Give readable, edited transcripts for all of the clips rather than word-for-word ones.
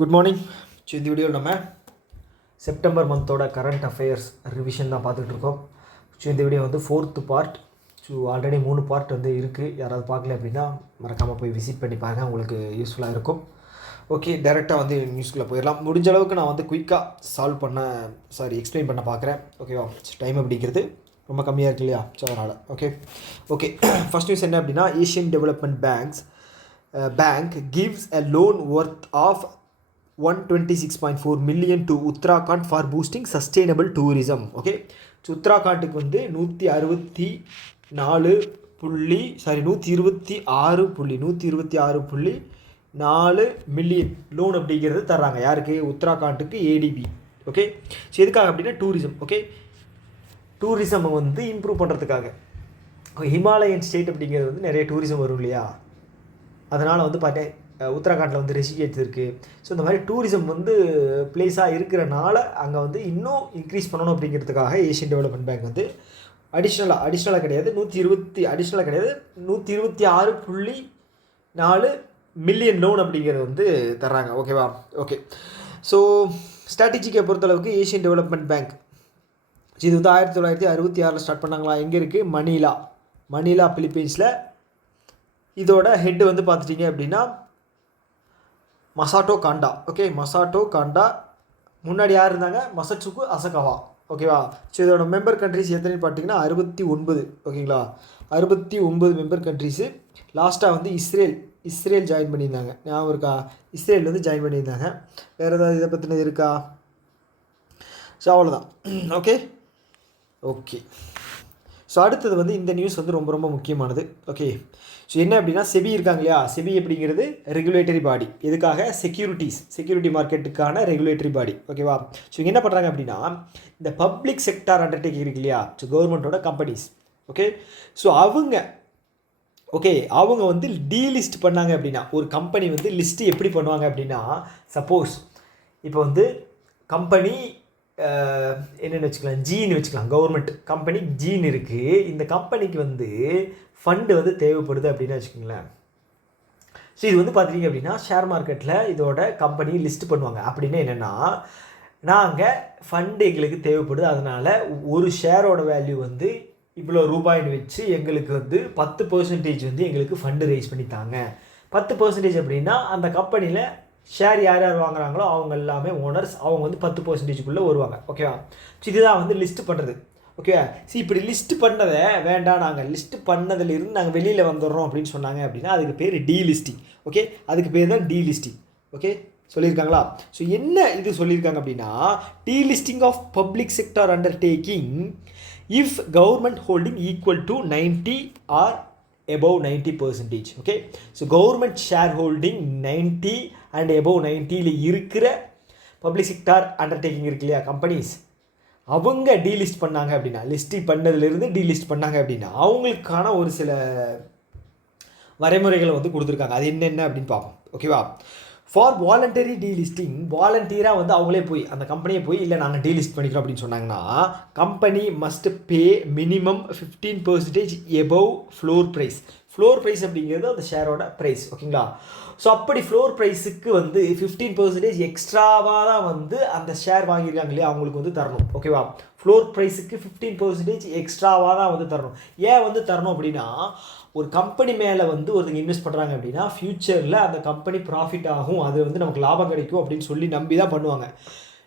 Good morning. So இந்த வீடியோவில் நம்ம செப்டம்பர் மந்தோட கரண்ட் அஃபேர்ஸ் ரிவிஷன் தான் பார்த்துட்ருக்கோம். ஸோ இந்த வீடியோ வந்து 4th part. So already 3 part வந்து இருக்குது. யாராவது பார்க்கல அப்படின்னா மறக்காமல் போய் விசிட் பண்ணி பாருங்கள், உங்களுக்கு யூஸ்ஃபுல்லாக இருக்கும். ஓகே, டேரெக்டாக வந்து நியூஸ்குள்ளே போயிடலாம். முடிஞ்ச அளவுக்கு நான் வந்து குயிக்காக எக்ஸ்பிளைன் பண்ண பார்க்குறேன். ஓகேவா? டைம் அப்படிங்கிறது ரொம்ப கம்மியாக இருக்கு இல்லையா? ஸோ அதனால் ஓகே ஃபஸ்ட் நியூஸ் என்ன அப்படின்னா, Asian development bank gives a loan worth of 126.4 million to Uttarakhand for boosting sustainable tourism. Okay, so உத்தராகண்டுக்கு வந்து 126.4 மில்லியன் லோன் அப்படிங்கிறது தர்றாங்க. யாருக்கு? உத்தராகண்டுக்கு, ஏடிபி. ஓகே, ஸோ எதுக்காக அப்படின்னா டூரிசம். ஓகே, டூரிசம் வந்து இம்ப்ரூவ் பண்ணுறதுக்காக. ஹிமாலயன் ஸ்டேட் அப்படிங்கிறது வந்து நிறைய டூரிசம் வரும் இல்லையா? அதனால் வந்து பார்த்தேன் உத்தராகண்டில் வந்து ரிஷிகேஷ் இருக்குது. ஸோ இந்த மாதிரி டூரிசம் வந்து பிளேஸாக இருக்கிறனால அங்கே வந்து இன்னும் இன்க்ரீஸ் பண்ணணும் அப்படிங்கிறதுக்காக ஏஷியன் டெவலப்மெண்ட் பேங்க் வந்து அடிஷ்னலாக கிடையாது 126.4 மில்லியன் லோன் அப்படிங்கிறது வந்து தர்றாங்க. ஓகேவா? ஓகே, ஸோ ஸ்ட்ராட்டஜிக்கை பொறுத்தளவுக்கு ஏஷியன் டெவலப்மெண்ட் பேங்க் இது வந்து 1966 ஸ்டார்ட் பண்ணாங்களா? எங்கே இருக்குது? மணிலா பிலிப்பைன்ஸில். இதோட ஹெட்டு வந்து பார்த்துட்டிங்க அப்படின்னா மசாட்டோ காண்டா. ஓகே, மசாட்டோ காண்டா. முன்னாடி யார் இருந்தாங்க? மசட்சுக்கு அசகாவா. ஓகேவா? ஸோ இதோட மெம்பர் கண்ட்ரிஸ் எத்தனைன்னு பார்த்தீங்கன்னா 69. ஓகேங்களா? 69 மெம்பர் கண்ட்ரிஸு. லாஸ்ட்டாக வந்து இஸ்ரேல் ஜாயின் பண்ணியிருந்தாங்க. ஞாபகம் இருக்கா? இஸ்ரேல் வந்து ஜாயின் பண்ணியிருந்தாங்க. வேறு ஏதாவது இதை பற்றினது இருக்கா? ஸோ அவ்வளோதான். ஓகே ஸோ அடுத்தது வந்து இந்த நியூஸ் வந்து ரொம்ப ரொம்ப முக்கியமானது. ஓகே, ஸோ என்ன அப்படின்னா, செபி இருக்காங்க இல்லையா? செபி அப்படிங்கிறது ரெகுலேட்டரி பாடி. எதுக்காக? செக்யூரிட்டி மார்க்கெட்டுக்கான ரெகுலேட்டரி பாடி. ஓகேவா? ஸோ என்ன பண்ணுறாங்க அப்படின்னா, இந்த பப்ளிக் செக்டார் அண்டர்டேக்கிங் இருக்கு இல்லையா? ஸோ கவர்மெண்ட்டோட கம்பெனிஸ். ஓகே, ஸோ அவங்க வந்து டீலிஸ்ட் பண்ணாங்க அப்படின்னா, ஒரு கம்பெனி வந்து லிஸ்ட்டு எப்படி பண்ணுவாங்க அப்படின்னா, சப்போஸ் இப்போ வந்து கம்பெனி என்னென்னு வச்சுக்கலாம், ஜீன்னு வச்சுக்கலாம். கவர்மெண்ட் கம்பெனி ஜீன் இருக்குது. இந்த கம்பெனிக்கு வந்து ஃபண்டு வந்து தேவைப்படுது அப்படின்னு வச்சுக்கோங்களேன். ஸோ இது வந்து பார்த்துட்டிங்க அப்படின்னா ஷேர் மார்க்கெட்டில் இதோட கம்பெனி லிஸ்ட் பண்ணுவாங்க. அப்படின்னா என்னென்னா, நாங்கள் ஃபண்டு எங்களுக்கு தேவைப்படுது, அதனால் ஒரு ஷேரோட வேல்யூ வந்து இவ்வளோ ரூபாய்னு வச்சு எங்களுக்கு வந்து 10% வந்து எங்களுக்கு ஃபண்டு ரைஸ் பண்ணித்தாங்க. 10% அப்படின்னா அந்த கம்பெனியில் ஷேர் யார் வாங்குறாங்களோ அவங்க எல்லாமே ஓனர்ஸ், அவங்க வந்து 10%க்குள்ளே வருவாங்க. ஓகேவா? ஸோ இதுதான் வந்து லிஸ்ட்டு பண்ணுறது. ஓகேவா? ஸோ இப்படி லிஸ்ட்டு பண்ணதை வேண்டாம், நாங்கள் லிஸ்ட்டு பண்ணதிலிருந்து நாங்கள் வெளியில் வந்துடுறோம் அப்படின்னு சொன்னாங்க அப்படின்னா அதுக்கு பேர் டீலிஸ்டிங். ஓகே, அதுக்கு பேர் தான் டீலிஸ்டிங். ஓகே, சொல்லியிருக்காங்களா? ஸோ என்ன இது சொல்லியிருக்காங்க அப்படின்னா, delisting of public sector undertaking if government holding equal to 90 or above 90%. Okay, so government share holding 90 and above 90ல் இருக்கிற பப்ளிக் செக்டார் அண்டர்டேக்கிங் இருக்கு இல்லையா? கம்பெனிஸ் அவங்க டீலிஸ்ட் பண்ணாங்க அப்படின்னா, லிஸ்ட் பண்ணதுலேருந்து டீலிஸ்ட் பண்ணாங்க அப்படின்னா அவங்களுக்கான ஒரு சில வரைமுறைகளை வந்து கொடுத்துருக்காங்க. அது என்னென்ன அப்படின்னு பார்ப்போம். ஓகேவா? ஃபார் வாலண்டரி டீலிஸ்டிங், வாலண்டியராக வந்து அவங்களே போய் அந்த கம்பெனியை போய் இல்லை நாங்கள் டீலிஸ்ட் பண்ணிக்கிறோம் அப்படின்னு சொன்னாங்கன்னா, company must pay minimum 15% above floor price. Floor price அப்படிங்கிறது அந்த ஷேரோட ப்ரைஸ். ஓகேங்களா? ஸோ அப்படி ஃப்ளோர் ப்ரைஸுக்கு வந்து 15% எக்ஸ்ட்ராவாக தான் வந்து அந்த ஷேர் வாங்கியிருக்காங்க இல்லையா அவங்களுக்கு வந்து தரணும். ஓகேவா? ஃப்ளோர் ப்ரைஸுக்கு 15% எக்ஸ்ட்ராவாக தான் வந்து தரணும். ஏன் வந்து தரணும் அப்படின்னா, ஒரு கம்பெனி மேலே வந்து ஒருத்தங்க இன்வெஸ்ட் பண்ணுறாங்க அப்படின்னா ஃப்யூச்சரில் அந்த கம்பெனி ப்ராஃபிட் ஆகும், அது வந்து நமக்கு லாபம் கிடைக்கும் அப்படின்னு சொல்லி நம்பி தான் பண்ணுவாங்க.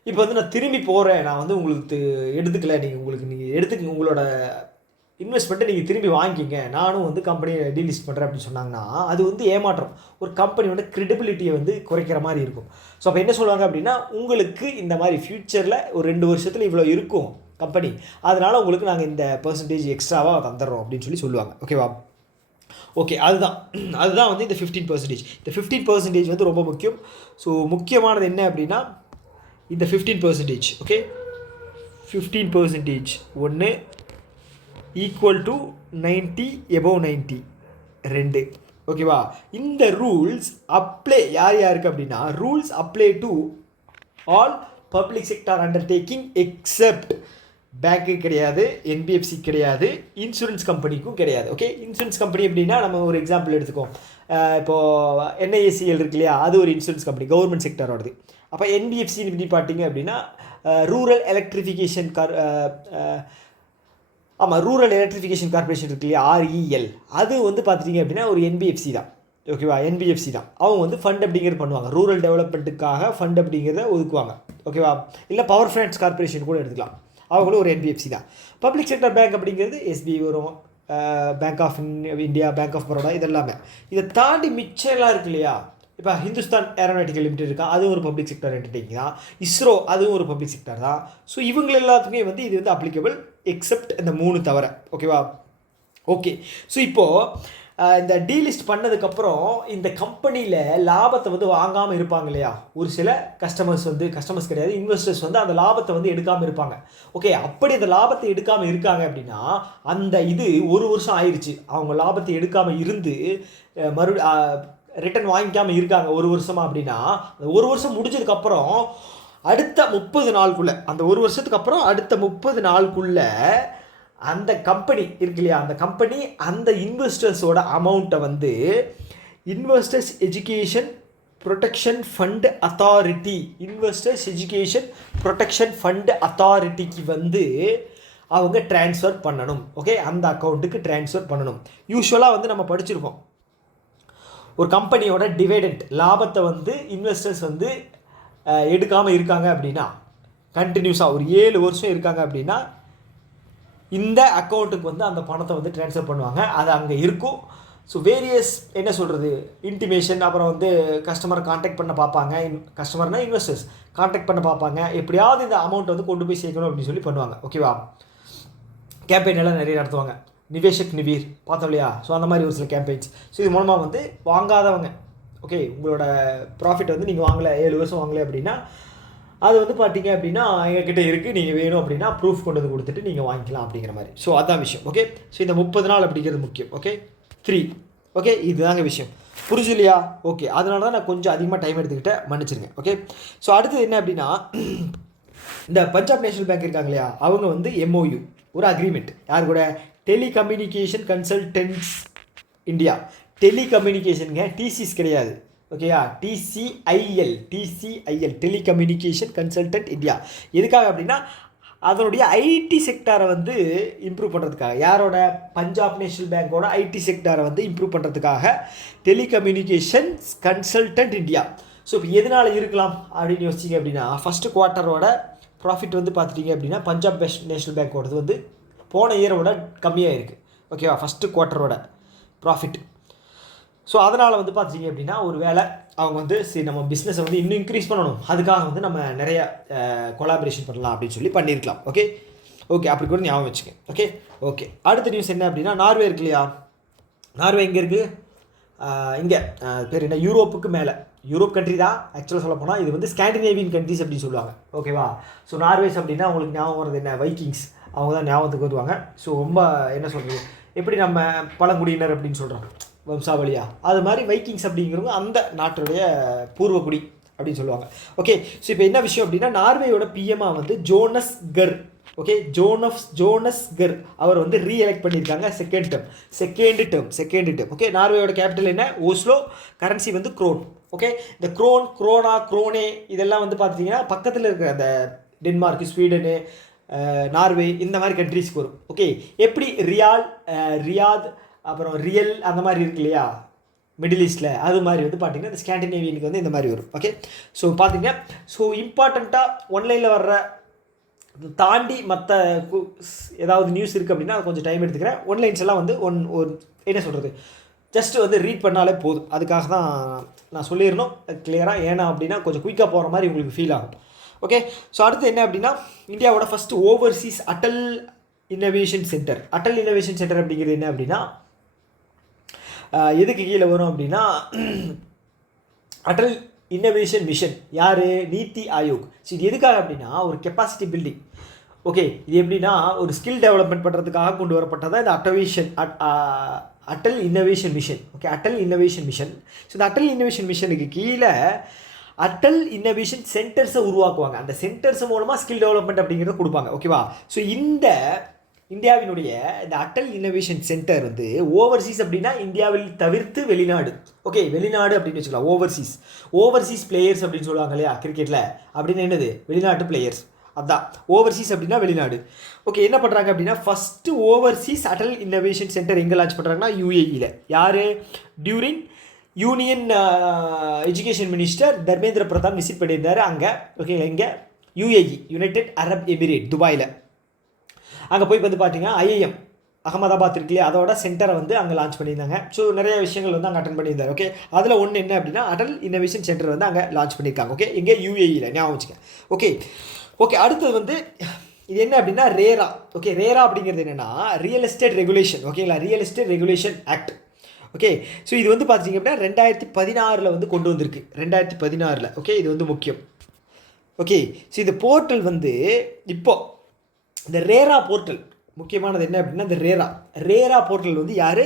இப்போ வந்து நான் திரும்பி போகிறேன், நான் வந்து உங்களுக்கு எடுத்துக்கல, நீங்கள் எடுத்துக்க, உங்களோட இன்வெஸ்ட்மெண்ட்டை நீங்கள் திரும்பி வாங்கிங்க, நானும் வந்து கம்பெனியை டீலிஸ்ட் பண்ணுறேன் அப்படின்னு சொன்னாங்கன்னா அது வந்து ஏமாற்றம். ஒரு கம்பெனியோட கிரெடிபிலிட்டியை வந்து குறைக்கிற மாதிரி இருக்கும். ஸோ அப்போ என்ன சொல்லுவாங்க அப்படின்னா, உங்களுக்கு இந்த மாதிரி ஃப்யூச்சரில் ஒரு 2 வருஷத்தில் இவ்வளோ இருக்கும் கம்பெனி, அதனால் உங்களுக்கு நாங்கள் இந்த பர்சன்டேஜ் எக்ஸ்ட்ராவாக தந்துடுறோம் அப்படின்னு சொல்லுவாங்க. ஓகேவா? ஓகே, அதுதான் வந்து இந்த 15%. இந்த 15% வந்து ரொம்ப முக்கியம். ஸோ முக்கியமானது என்ன அப்படின்னா இந்த 15%. ஓகே, 15% ஒன்று ஈக்குவல் டு 90 above 90 2. ஓகேவா? இந்த ரூல்ஸ் அப்ளை யாருக்கு அப்படின்னா, rules apply to all public sector undertaking except bank கிடையாது, என்பிஎஃப்சி கிடையாது, இன்சூரன்ஸ் கம்பெனிக்கும் கிடையாது. ஓகே, இன்சூரன்ஸ் கம்பெனி அப்படின்னா நம்ம ஒரு எக்ஸாம்பிள் எடுத்துக்கோம். இப்போது NISCL இருக்கு இல்லையா, அது ஒரு இன்சூரன்ஸ் கம்பெனி, கவர்மெண்ட் செக்டரோடது. அப்போ NBFC எப்படி பார்த்தீங்க அப்படின்னா rural electrification rural electrification corporation இருக்கு இல்லையா, REL, அது வந்து பார்த்துட்டிங்க அப்படின்னா ஒரு NBFC தான். ஓகேவா, NBFC தான். அவங்க வந்து ஃபண்ட் அப்படிங்கிறது பண்ணுவாங்க, ரூரல் டெவலப்மெண்ட்டுக்காக ஃபண்ட் அப்படிங்கிறத ஒதுக்குவாங்க. ஓகேவா, இல்லை பவர் ஃபைனான்ஸ் கார்பரேஷன் கூட எடுத்துக்கலாம், அவங்களும் ஒரு NBFC தான். பப்ளிக் செக்டர் பேங்க் அப்படிங்கிறது SBI வரும், bank of India, bank of Baroda, இதெல்லாமே. இதை தாண்டி மிச்சம்லாம் இருக்கு இல்லையா, இப்போ ஹிந்துஸ்தான் ஏரோநாட்டிக்கல் லிமிடெட் இருக்கா, அதுவும் ஒரு பப்ளிக் செக்டர் என்டிட்டி தான். ISRO அதுவும் ஒரு பப்ளிக் செக்டர் தான். ஸோ இவங்க எல்லாத்துக்குமே வந்து இது வந்து அப்ளிகபிள் எக்ஸப்ட் இந்த 3 தவிர. ஓகேவா, ஓகே. ஸோ இப்போது இந்த டீலிஸ்ட் பண்ணதுக்கப்புறம் இந்த கம்பெனியில் லாபத்தை வந்து வாங்காமல் இருப்பாங்க இல்லையா, ஒரு சில கஸ்டமர்ஸ் கிடையாது, இன்வெஸ்டர்ஸ் வந்து அந்த லாபத்தை வந்து எடுக்காமல் இருப்பாங்க. ஓகே, அப்படி அந்த லாபத்தை எடுக்காமல் இருக்காங்க அப்படின்னா அந்த இது 1 வருஷம் ஆயிடுச்சு, அவங்க லாபத்தை எடுக்காமல் இருந்து ரிட்டர்ன் வாங்கிக்காமல் இருக்காங்க 1 வருஷமாக அப்படின்னா, அந்த 1 வருஷம் முடிஞ்சதுக்கப்புறம் அடுத்த 30 நாளுக்குள்ளே, அந்த 1 வருஷத்துக்கு அப்புறம் அடுத்த 30 நாளுக்குள்ளே அந்த கம்பெனி இருக்கு இல்லையா, அந்த கம்பெனி அந்த இன்வெஸ்டர்ஸோட அமௌண்ட்டை வந்து இன்வெஸ்டர்ஸ் எஜுகேஷன் ப்ரொடெக்ஷன் ஃபண்ட் அத்தாரிட்டிக்கு வந்து அவங்க ட்ரான்ஸ்ஃபர் பண்ணணும். ஓகே, அந்த அக்கௌண்ட்டுக்கு ட்ரான்ஸ்ஃபர் பண்ணணும். யூஸ்வலாக வந்து நம்ம படிச்சிருக்கோம், ஒரு கம்பெனியோட டிவிடெண்ட் லாபத்தை வந்து இன்வெஸ்டர்ஸ் வந்து எடுக்காமல் இருக்காங்க அப்படின்னா, கண்டினியூஸாக ஒரு 7 வருஷம் இருக்காங்க அப்படின்னா இந்த அக்கௌண்ட்டுக்கு வந்து அந்த பணத்தை வந்து ட்ரான்ஸ்ஃபர் பண்ணுவாங்க. அது அங்கே இருக்கும். ஸோ வேரியஸ் என்ன சொல்கிறது இன்டிமேஷன், அப்புறம் வந்து கஸ்டமரை காண்டாக்ட் பண்ண பார்ப்பாங்க, கஸ்டமர்னா இன்வெஸ்டர்ஸ் காண்டாக்ட் பண்ண பார்ப்பாங்க, எப்படியாவது இந்த அமௌண்ட் வந்து கொண்டு போய் சேர்க்கணும் அப்படின்னு சொல்லி பண்ணுவாங்க. ஓகேவா, கேம்பெயின் எல்லாம் நிறைய நடத்துவாங்க, நிவேஷக் நிவீர் பார்த்தோம் இல்லையா. ஸோ அந்த மாதிரி ஒரு சில கேம்பெயின்ஸ். ஸோ இது மூலமாக வந்து வாங்காதவங்க, ஓகே, உங்களோட ப்ராஃபிட் வந்து நீங்கள் வாங்கலை 7 வருஷம் வாங்கலை அப்படின்னா அது வந்து பார்த்தீங்க அப்படின்னா எங்ககிட்ட இருக்குது, நீங்கள் வேணும் அப்படின்னா ப்ரூஃப் கொண்டு வந்து கொடுத்துட்டு நீங்கள் வாங்கிக்கலாம் அப்படிங்கிற மாதிரி. ஸோ அதான் விஷயம். ஓகே, ஸோ இந்த 30 நாள் அப்படிங்கிறது முக்கியம். ஓகே, 3. ஓகே, இதுதாங்க விஷயம். புரிஞ்சு இல்லையா? ஓகே, அதனால தான் நான் கொஞ்சம் அதிகமாக டைம் எடுத்துக்கிட்டேன், மன்னிச்சிருங்க. ஓகே, ஸோ அடுத்தது என்ன அப்படின்னா இந்த பஞ்சாப் நேஷனல் பேங்க் இருக்காங்க இல்லையா, அவங்க வந்து MOU ஒரு அக்ரிமெண்ட் யார் கூட, டெலிகம்யூனிகேஷன் கன்சல்டன்ட்ஸ் இந்தியா. டெலிகம்யூனிகேஷனுங்க, டிசிஸ் கிடையாது. ஓகேயா, TCIL டெலிகம்யூனிகேஷன் கன்சல்டன்ட் இந்தியா. எதுக்காக அப்படின்னா அதனுடைய ஐடி செக்டாரை வந்து இம்ப்ரூவ் பண்ணுறதுக்காக, யாரோட, பஞ்சாப் நேஷனல் பேங்கோட ஐடி செக்டாரை வந்து இம்ப்ரூவ் பண்ணுறதுக்காக டெலிகம்யூனிகேஷன்ஸ் கன்சல்டன்ட் இந்தியா. ஸோ இப்போ எதனால் இருக்கலாம் அப்படின்னு யோசிச்சிங்க அப்படின்னா, ஃபஸ்ட்டு குவார்ட்டரோட ப்ராஃபிட் வந்து பார்த்துட்டிங்க அப்படின்னா பஞ்சாப் நேஷனல் பேங்கோடது வந்து போன இயரோட கம்மியாக இருக்குது. ஓகேவா, ஃபஸ்ட்டு குவார்ட்டரோட ப்ராஃபிட். ஸோ அதனால் வந்து பார்த்துட்டிங்க அப்படின்னா ஒரு வேளை அவங்க வந்து சரி நம்ம பிஸ்னஸை வந்து இன்னும் இன்க்ரீஸ் பண்ணணும், அதுக்காக வந்து நம்ம நிறைய கொலாபரேஷன் பண்ணலாம் அப்படின்னு சொல்லி பண்ணியிருக்கலாம். ஓகே, அப்படி கூட ஞாபகம் வச்சுக்க. ஓகே, அடுத்த நியூஸ் என்ன அப்படின்னா, நார்வே இருக்கு இல்லையா, நார்வே எங்கே இருக்குது, இங்கே பேர் என்ன, யூரோப்புக்கு மேலே, யூரோப் கண்ட்ரி தான் ஆக்சுவலாக சொல்ல போனால். இது வந்து ஸ்காண்டினேவியன் கண்ட்ரிஸ் அப்படின்னு சொல்லுவாங்க. ஓகேவா, ஸோ நார்வேஸ் அப்படின்னா உங்களுக்கு ஞாபகம் வருது என்ன, வைக்கிங்ஸ், அவங்க தான் ஞாபகத்துக்கு வருவாங்க. ஸோ ரொம்ப என்ன சொல்கிறது, எப்படி நம்ம பழங்குடியினர் அப்படின்னு சொல்கிறோம் வம்சாவளியா, அது மாதிரி வைக்கிங்ஸ் அப்படிங்கிறவங்க அந்த நாட்டுடைய பூர்வக்குடி அப்படின்னு சொல்லுவாங்க. ஓகே, ஸோ இப்போ என்ன விஷயம் அப்படின்னா, நார்வேயோட பிஎம்ஆ வந்து ஜோனஸ் கர். ஓகே, ஜோனஸ் கர் அவர் வந்து ரீஎலெக்ட் பண்ணியிருக்காங்க செகண்ட் டேர்ம். ஓகே, நார்வேயோட கேபிட்டல் என்ன, ஓஸ்லோ, கரன்சி வந்து க்ரோன். ஓகே, இந்த க்ரோனே இதெல்லாம் வந்து பார்த்துட்டிங்கன்னா பக்கத்தில் இருக்கிற அந்த டென்மார்க், ஸ்வீடனு, நார்வே இந்த மாதிரி கண்ட்ரிஸ்க்கு வரும். ஓகே, எப்படி ரியாத் அப்புறம் ரியல் அந்த மாதிரி இருக்கு இல்லையா மிடில் ஈஸ்ட்டில், அது மாதிரி வந்து பார்த்திங்கன்னா இந்த ஸ்காண்டினேவியனுக்கு வந்து இந்த மாதிரி வரும். ஓகே, ஸோ பார்த்திங்கன்னா ஸோ இம்பார்ட்டண்ட்டாக ஒன்லைனில் வர்ற தாண்டி மற்ற ஏதாவது நியூஸ் இருக்குது அப்படின்னா அது கொஞ்சம் டைம் எடுத்துக்கிறேன். ஒன்லைன்ஸ் எல்லாம் வந்து என்ன சொல்கிறது, ஜஸ்ட்டு வந்து ரீட் பண்ணாலே போதும். அதுக்காக தான் நான் சொல்லிடணும் கிளியராக, ஏன்னா அப்படின்னா கொஞ்சம் குயிக்காக போகிற மாதிரி உங்களுக்கு ஃபீல் ஆகும். ஓகே, ஸோ அடுத்து என்ன அப்படின்னா, இந்தியாவோட first Overseas Atal innovation centre அப்படிங்கிறது என்ன அப்படின்னா எதுக்கு கீழே வரும் அப்படின்னா, அட்டல் இன்னோவேஷன் மிஷன், யார், நீத்தி ஆயோக். ஸோ இது எதுக்காக அப்படின்னா ஒரு கெப்பாசிட்டி பில்டிங். ஓகே, இது எப்படின்னா ஒரு ஸ்கில் டெவலப்மெண்ட் பண்ணுறதுக்காக கொண்டு வரப்பட்டதான் இந்த Atal innovation mission. Okay, Atal innovation mission. So இந்த அட்டல் இன்னோவேஷன் மிஷனுக்கு கீழே அட்டல் இன்னோவேஷன் சென்டர்ஸை உருவாக்குவாங்க. அந்த சென்டர்ஸ் மூலமாக ஸ்கில் டெவலப்மெண்ட் அப்படிங்கிறத கொடுப்பாங்க. ஓகேவா, ஸோ இந்த இந்தியாவினுடைய இந்த அட்டல் இன்னோவேஷன் சென்டர் வந்து ஓவர்சீஸ் அப்படின்னா இந்தியாவில் தவிர்த்து வெளிநாடு, ஓகே வெளிநாடு அப்படின்னு வச்சுக்கலாம். ஓவர்சீஸ் பிளேயர்ஸ் அப்படின்னு சொல்லுவாங்க இல்லையா கிரிக்கெட்டில், அப்படின்னு என்னது வெளிநாட்டு பிளேயர்ஸ், அதுதான் ஓவர்சீஸ் அப்படின்னா வெளிநாடு. ஓகே என்ன பண்ணுறாங்க அப்படின்னா first Overseas Atal innovation centre எங்கே லான்ச் பண்ணுறாங்கன்னா யுஏஇயில். யார்? During union education minister Dharmendra Pradhan visit பண்ணியிருந்தார் அங்கே. ஓகே இங்கே யுஏஇ, யுனைடெட் அரப் எமிரேட், துபாயில். அங்கே போய் வந்து பார்த்தீங்கன்னா ஐஐஎம் அகமதாபாத் இருக்கு இல்லையா, அதோட சென்டரை வந்து அங்கே லான்ச் பண்ணியிருந்தாங்க. ஸோ நிறைய விஷயங்கள் வந்து அங்கே அட்டன் பண்ணியிருந்தார். ஓகே அதில் ஒன்று என்ன அப்படின்னா அடல் இன்னோவேஷன் சென்டர் வந்து அங்கே லான்ச் பண்ணியிருக்காங்க. ஓகே எங்கே? யுஏஇயில், ஞாபகம் வச்சுக்க. ஓகே அடுத்தது வந்து இது என்ன அப்படின்னா ரேரா. ஓகே ரேரா அப்படிங்கிறது என்னென்னா ரியல் எஸ்டேட் ரெகுலேஷன். ஓகேங்களா, real estate regulation act. Okay so இது வந்து பார்த்தீங்க அப்படின்னா 2016 வந்து கொண்டு வந்திருக்கு, 2016. ஓகே இது வந்து முக்கியம். ஓகே ஸோ இந்த போர்ட்டல் வந்து இப்போது இந்த ரேரா போர்ட்டல் முக்கியமானது என்ன அப்படின்னா இந்த ரேரா போர்ட்டல் வந்து யார்?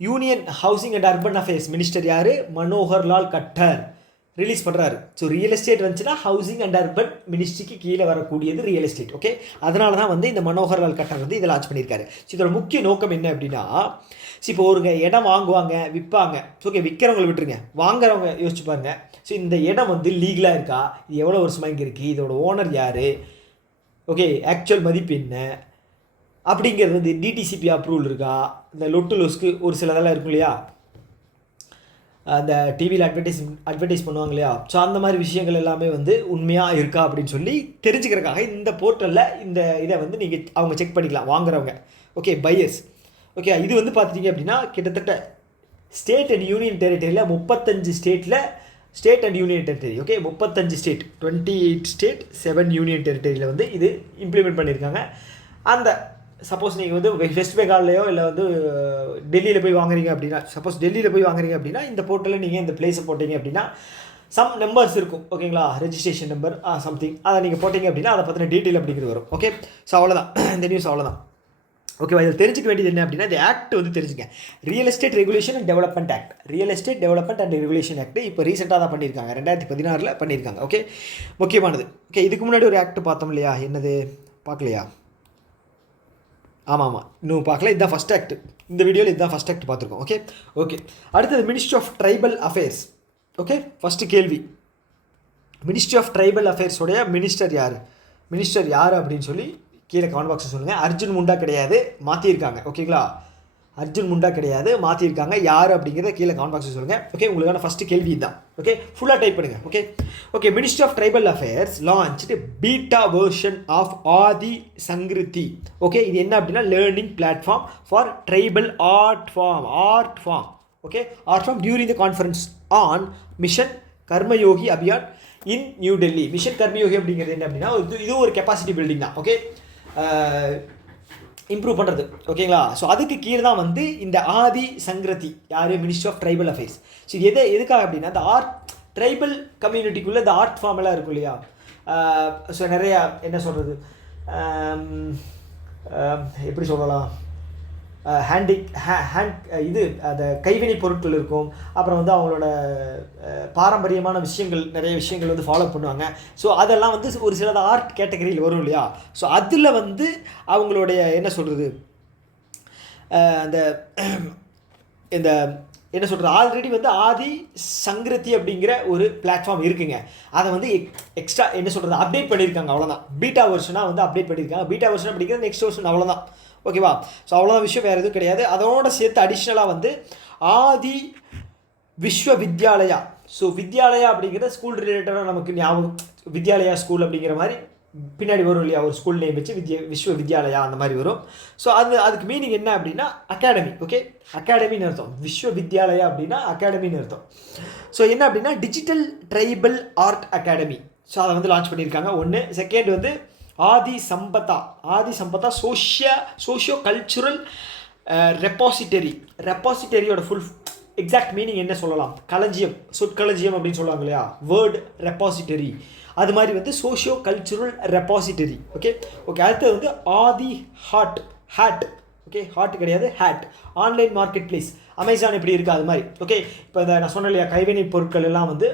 Union housing and urban affairs minister யார்? மனோகர் லால் கட்டர் ரிலீஸ் பண்ணுறாரு. ஸோ ரியல் எஸ்டேட் வந்துச்சுன்னா ஹவுசிங் அண்ட் அர்பன் மினிஸ்ட்ரிக்கு கீழே வரக்கூடியது ரியல் எஸ்டேட். ஓகே அதனால தான் வந்து இந்த மனோகர் லால் கட்டர் வந்து இதை லான்ச் பண்ணியிருக்காரு. ஸோ இதோட முக்கிய நோக்கம் என்ன அப்படின்னா இப்போ ஒரு இடம் வாங்குவாங்க, விற்பாங்க. ஓகே விற்கிறவங்களை விட்டுருங்க, வாங்குறவங்க யோசிச்சு பாருங்க. ஸோ இந்த இடம் வந்து லீகலாக இருக்கா, இது எவ்வளோ வருஷமாக இங்கே இருக்குது, இதோட ஓனர் யார், ஓகே ஆக்சுவல் மதிப்பு என்ன அப்படிங்கிறது வந்து டிடிசிபி அப்ரூவல் இருக்கா, இந்த லொட்டு லோஸ்க்கு ஒரு சிலதெல்லாம் இருக்கும் இல்லையா, அந்த டிவியில் அட்வர்டைஸ் பண்ணுவாங்க இல்லையா, ஸோ அந்த மாதிரி விஷயங்கள் எல்லாமே வந்து உண்மையாக இருக்கா அப்படின்னு சொல்லி தெரிஞ்சுக்கிறதுக்காக இந்த போர்ட்டலில் இந்த இதை வந்து நீங்கள் அவங்க செக் பண்ணிக்கலாம் வாங்குறவங்க. Okay buyers. ஓகே இது வந்து பார்த்துட்டிங்க அப்படின்னா கிட்டத்தட்ட ஸ்டேட் அண்ட் யூனியன் டெரிட்டரியில் 35 state and union territory. Okay 35 state, 28 state 7 union டெரிட்டரியில் வந்து இது இம்ப்ளிமெண்ட் பண்ணியிருக்காங்க. அந்த சப்போஸ் நீங்கள் வந்து வெஸ்ட் பெங்கால்லையோ இல்லை வந்து டெல்லியில் போய் வாங்குறீங்க அப்படின்னா, சப்போஸ் டெல்லியில் போய் வாங்குறீங்க அப்படின்னா இந்த போர்ட்டலில் நீங்கள் இந்த பிளேஸை போட்டிங்க அப்படின்னா சம் நம்பர்ஸ் இருக்கும். ஓகேங்களா, ரெஜிஸ்ட்ரேஷன் நம்பர் சம்திங் அதை நீங்கள் போட்டிங்க அப்படின்னா அதை பற்றின டீட்டெயில் அப்படிங்கிறது வரும். ஓகே ஸோ அவ்வளோதான் இந்த நியூஸ், அவ்வளோதான். ஓகேவா, இதில் தெரிஞ்சுக்க வேண்டியது என்ன அப்படின்னா இந்த ஆக்ட் வந்து தெரிஞ்சுங்க. Real estate regulation and development act, real estate development and regulation act இப்போ ரீசெண்டாக தான் பண்ணியிருக்காங்க, 2016 பண்ணியிருக்காங்க. ஓகே முக்கியமானது. ஓகே இதுக்கு முன்னாடி ஒரு ஆக்ட் பார்த்தோம் இல்லையா, என்னது பார்க்கலையா? ஆமாம் இன்னும் பார்க்கல, இதுதான் ஃபஸ்ட் ஆக்ட். இந்த வீடியோவில் இதுதான் ஃபஸ்ட் ஆக்ட் பார்த்துருக்கோம். ஓகே அடுத்தது ministry of tribal affairs. Okay first கேள்வி, மினிஸ்ட்ரி ஆஃப் ட்ரைபல் அஃபேர்ஸோடைய மினிஸ்டர் யார் அப்படின்னு சொல்லி கீழே கமெண்ட் பாக்ஸில் சொல்லுங்கள். அர்ஜுன் முண்டா கிடையாது, மாற்றிருக்காங்க. ஓகேங்களா, அர்ஜுன் முண்டா கிடையாது, மாற்றிருக்காங்க. யார் அப்படிங்கிறத கீழே கமெண்ட் பாக்ஸில் சொல்லுங்கள். ஓகே உங்களுக்கான ஃபஸ்ட்டு கேள்வி தான். ஓகே ஃபுல்லாக டைப் பண்ணுங்கள். Okay ministry of tribal affairs launched beta version of Adi Sanskriti. Okay இது என்ன அப்படின்னா learning platform for tribal art form. Okay art form during the conference on mission Karmayogi Abhiyan in New Delhi. Mission Karmayogi அப்படிங்கிறது என்ன அப்படின்னா இது ஒரு கெப்பாசிட்டி பில்டிங் தான். ஓகே இம்ப்ரூவ் பண்ணுறது. ஓகேங்களா, ஸோ அதுக்கு கீழே தான் வந்து இந்த ஆதி சங்கிருதி யார்? Ministry of tribal affairs. So இது எதுக்காக அப்படின்னா இந்த ட்ரைபல் கம்யூனிட்டிக்குள்ளே இந்த ஆர்ட் ஃபார்ம் எல்லாம் இருக்கும் இல்லையா, ஸோ நிறையா என்ன சொல்கிறது, எப்படி சொல்லலாம், இது அந்த கைவினை பொருட்கள் இருக்கும். அப்புறம் வந்து அவங்களோட பாரம்பரியமான விஷயங்கள், நிறைய விஷயங்கள் வந்து ஃபாலோ பண்ணுவாங்க. ஸோ அதெல்லாம் வந்து ஒரு சிலது ஆர்ட் கேட்டகரியில் வரும் இல்லையா. ஸோ அதில் வந்து அவங்களுடைய என்ன சொல்கிறது, அந்த இந்த என்ன சொல்கிறது, ஆல்ரெடி வந்து ஆதி சங்கிருதி அப்படிங்கிற ஒரு பிளாட்ஃபார்ம் இருக்குங்க. அதை வந்து எக்ஸ்ட்ரா என்ன சொல்கிறது அப்டேட் பண்ணியிருக்காங்க, அவ்வளோதான். பீட்டா வெர்ஷனாக வந்து அப்டேட் பண்ணியிருக்காங்க. பீட்டா வெர்ஷன் அப்படிங்கிறது நெக்ஸ்ட் வெர்ஷன், அவ்வளோதான். ஓகேவா, ஸோ அவ்வளோதான் விஷயம், வேறு எதுவும் கிடையாது. அதோட சேர்த்து அடிஷ்னலாக வந்து ஆதி விஸ்வ வித்யாலயா. ஸோ வித்யாலயா அப்படிங்கிற ஸ்கூல் ரிலேட்டடாக நமக்கு ஞாபகம், வித்யாலயா ஸ்கூல் அப்படிங்கிற மாதிரி பின்னாடி வரும் இல்லையா, ஒரு ஸ்கூல் நேம் வச்சு விஸ்வ வித்யாலயா அந்த மாதிரி வரும். ஸோ அதுக்கு மீனிங் என்ன அப்படின்னா அகாடமி. ஓகே அகாடமின்னு அர்த்தம். விஸ்வ வித்யாலயா அப்படின்னா அகாடமின்னு அர்த்தம். ஸோ என்ன அப்படின்னா digital tribal art academy. So அதை வந்து லான்ச் பண்ணியிருக்காங்க. ஒன்று. செகண்ட் வந்து ஆதி சம்பதா சோஷியோ கல்ச்சுரல் ரெப்பாசிட்டரியோட ஃபுல் எக்ஸாக்ட் மீனிங் என்ன சொல்லலாம், களஞ்சியம், சொற்களஞ்சியம் அப்படின்னு சொல்லுவாங்க இல்லையா, வேர்டு ரெப்பாசிட்டரி, அது மாதிரி வந்து சோஷியோ கல்ச்சுரல் ரெப்பாசிட்டரி. ஓகே அடுத்தது வந்து ஆதி ஹேட். ஓகே ஹாட் கிடையாது, Haat. Online market place, Amazon எப்படி இருக்குது அது மாதிரி. ஓகே இப்போ இந்த நான் சொன்ன இல்லையா கைவினை பொருட்கள் எல்லாம் வந்து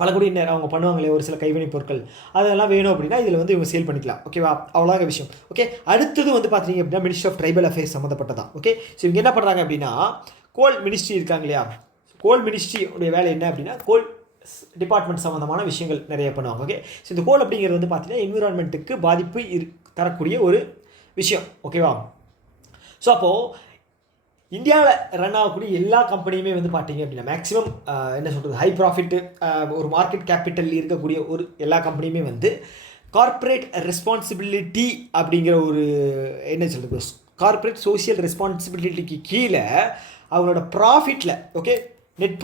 பழங்குடியினர் அவங்க பண்ணுவாங்களே ஒரு சில கைவினைப் பொருட்கள், அதெல்லாம் வேணும் அப்படின்னா இதில் வந்து இவங்க சேல் பண்ணிக்கலாம். ஓகேவா, அவ்வளோதான் விஷயம். ஓகே, அடுத்தது வந்து பார்த்தீங்க அப்படின்னா மினிஸ்ட்ரி ஆஃப் ட்ரைபல் அஃபேர்ஸ் சம்மந்தப்பட்டதான். ஓகே, ஸோ இவங்க என்ன பண்ணுறாங்க அப்படின்னா கோல் மினிஸ்ட்ரி இருக்காங்க இல்லையா, கோல் மினிஸ்ட்ரியுடைய வேலை என்ன அப்படின்னா கோல் டிபார்ட்மெண்ட் சம்மந்தமான விஷயங்கள் நிறைய பண்ணுவாங்க. ஓகே, ஸோ இந்த கோல் அப்படிங்கிறது வந்து பார்த்தீங்கன்னா என்விரான்மெண்ட்டுக்கு பாதிப்பு தரக்கூடிய ஒரு விஷயம். ஓகேவா, ஸோ அப்போது இந்தியாவில் ரன் ஆகக்கூடிய எல்லா கம்பெனியுமே வந்து பார்த்தீங்க அப்படின்னா மேக்ஸிமம் என்ன சொல்கிறது ஹை ப்ராஃபிட்டு ஒரு மார்க்கெட் கேபிட்டல் இருக்கக்கூடிய ஒரு எல்லா கம்பெனியுமே வந்து கார்ப்பரேட் ரெஸ்பான்சிபிலிட்டி அப்படிங்கிற ஒரு என்ன சொல்கிறது கார்ப்பரேட் சோஷியல் ரெஸ்பான்சிபிலிட்டிக்கு கீழே அவங்களோட ப்ராஃபிட்டில் ஓகே நெட்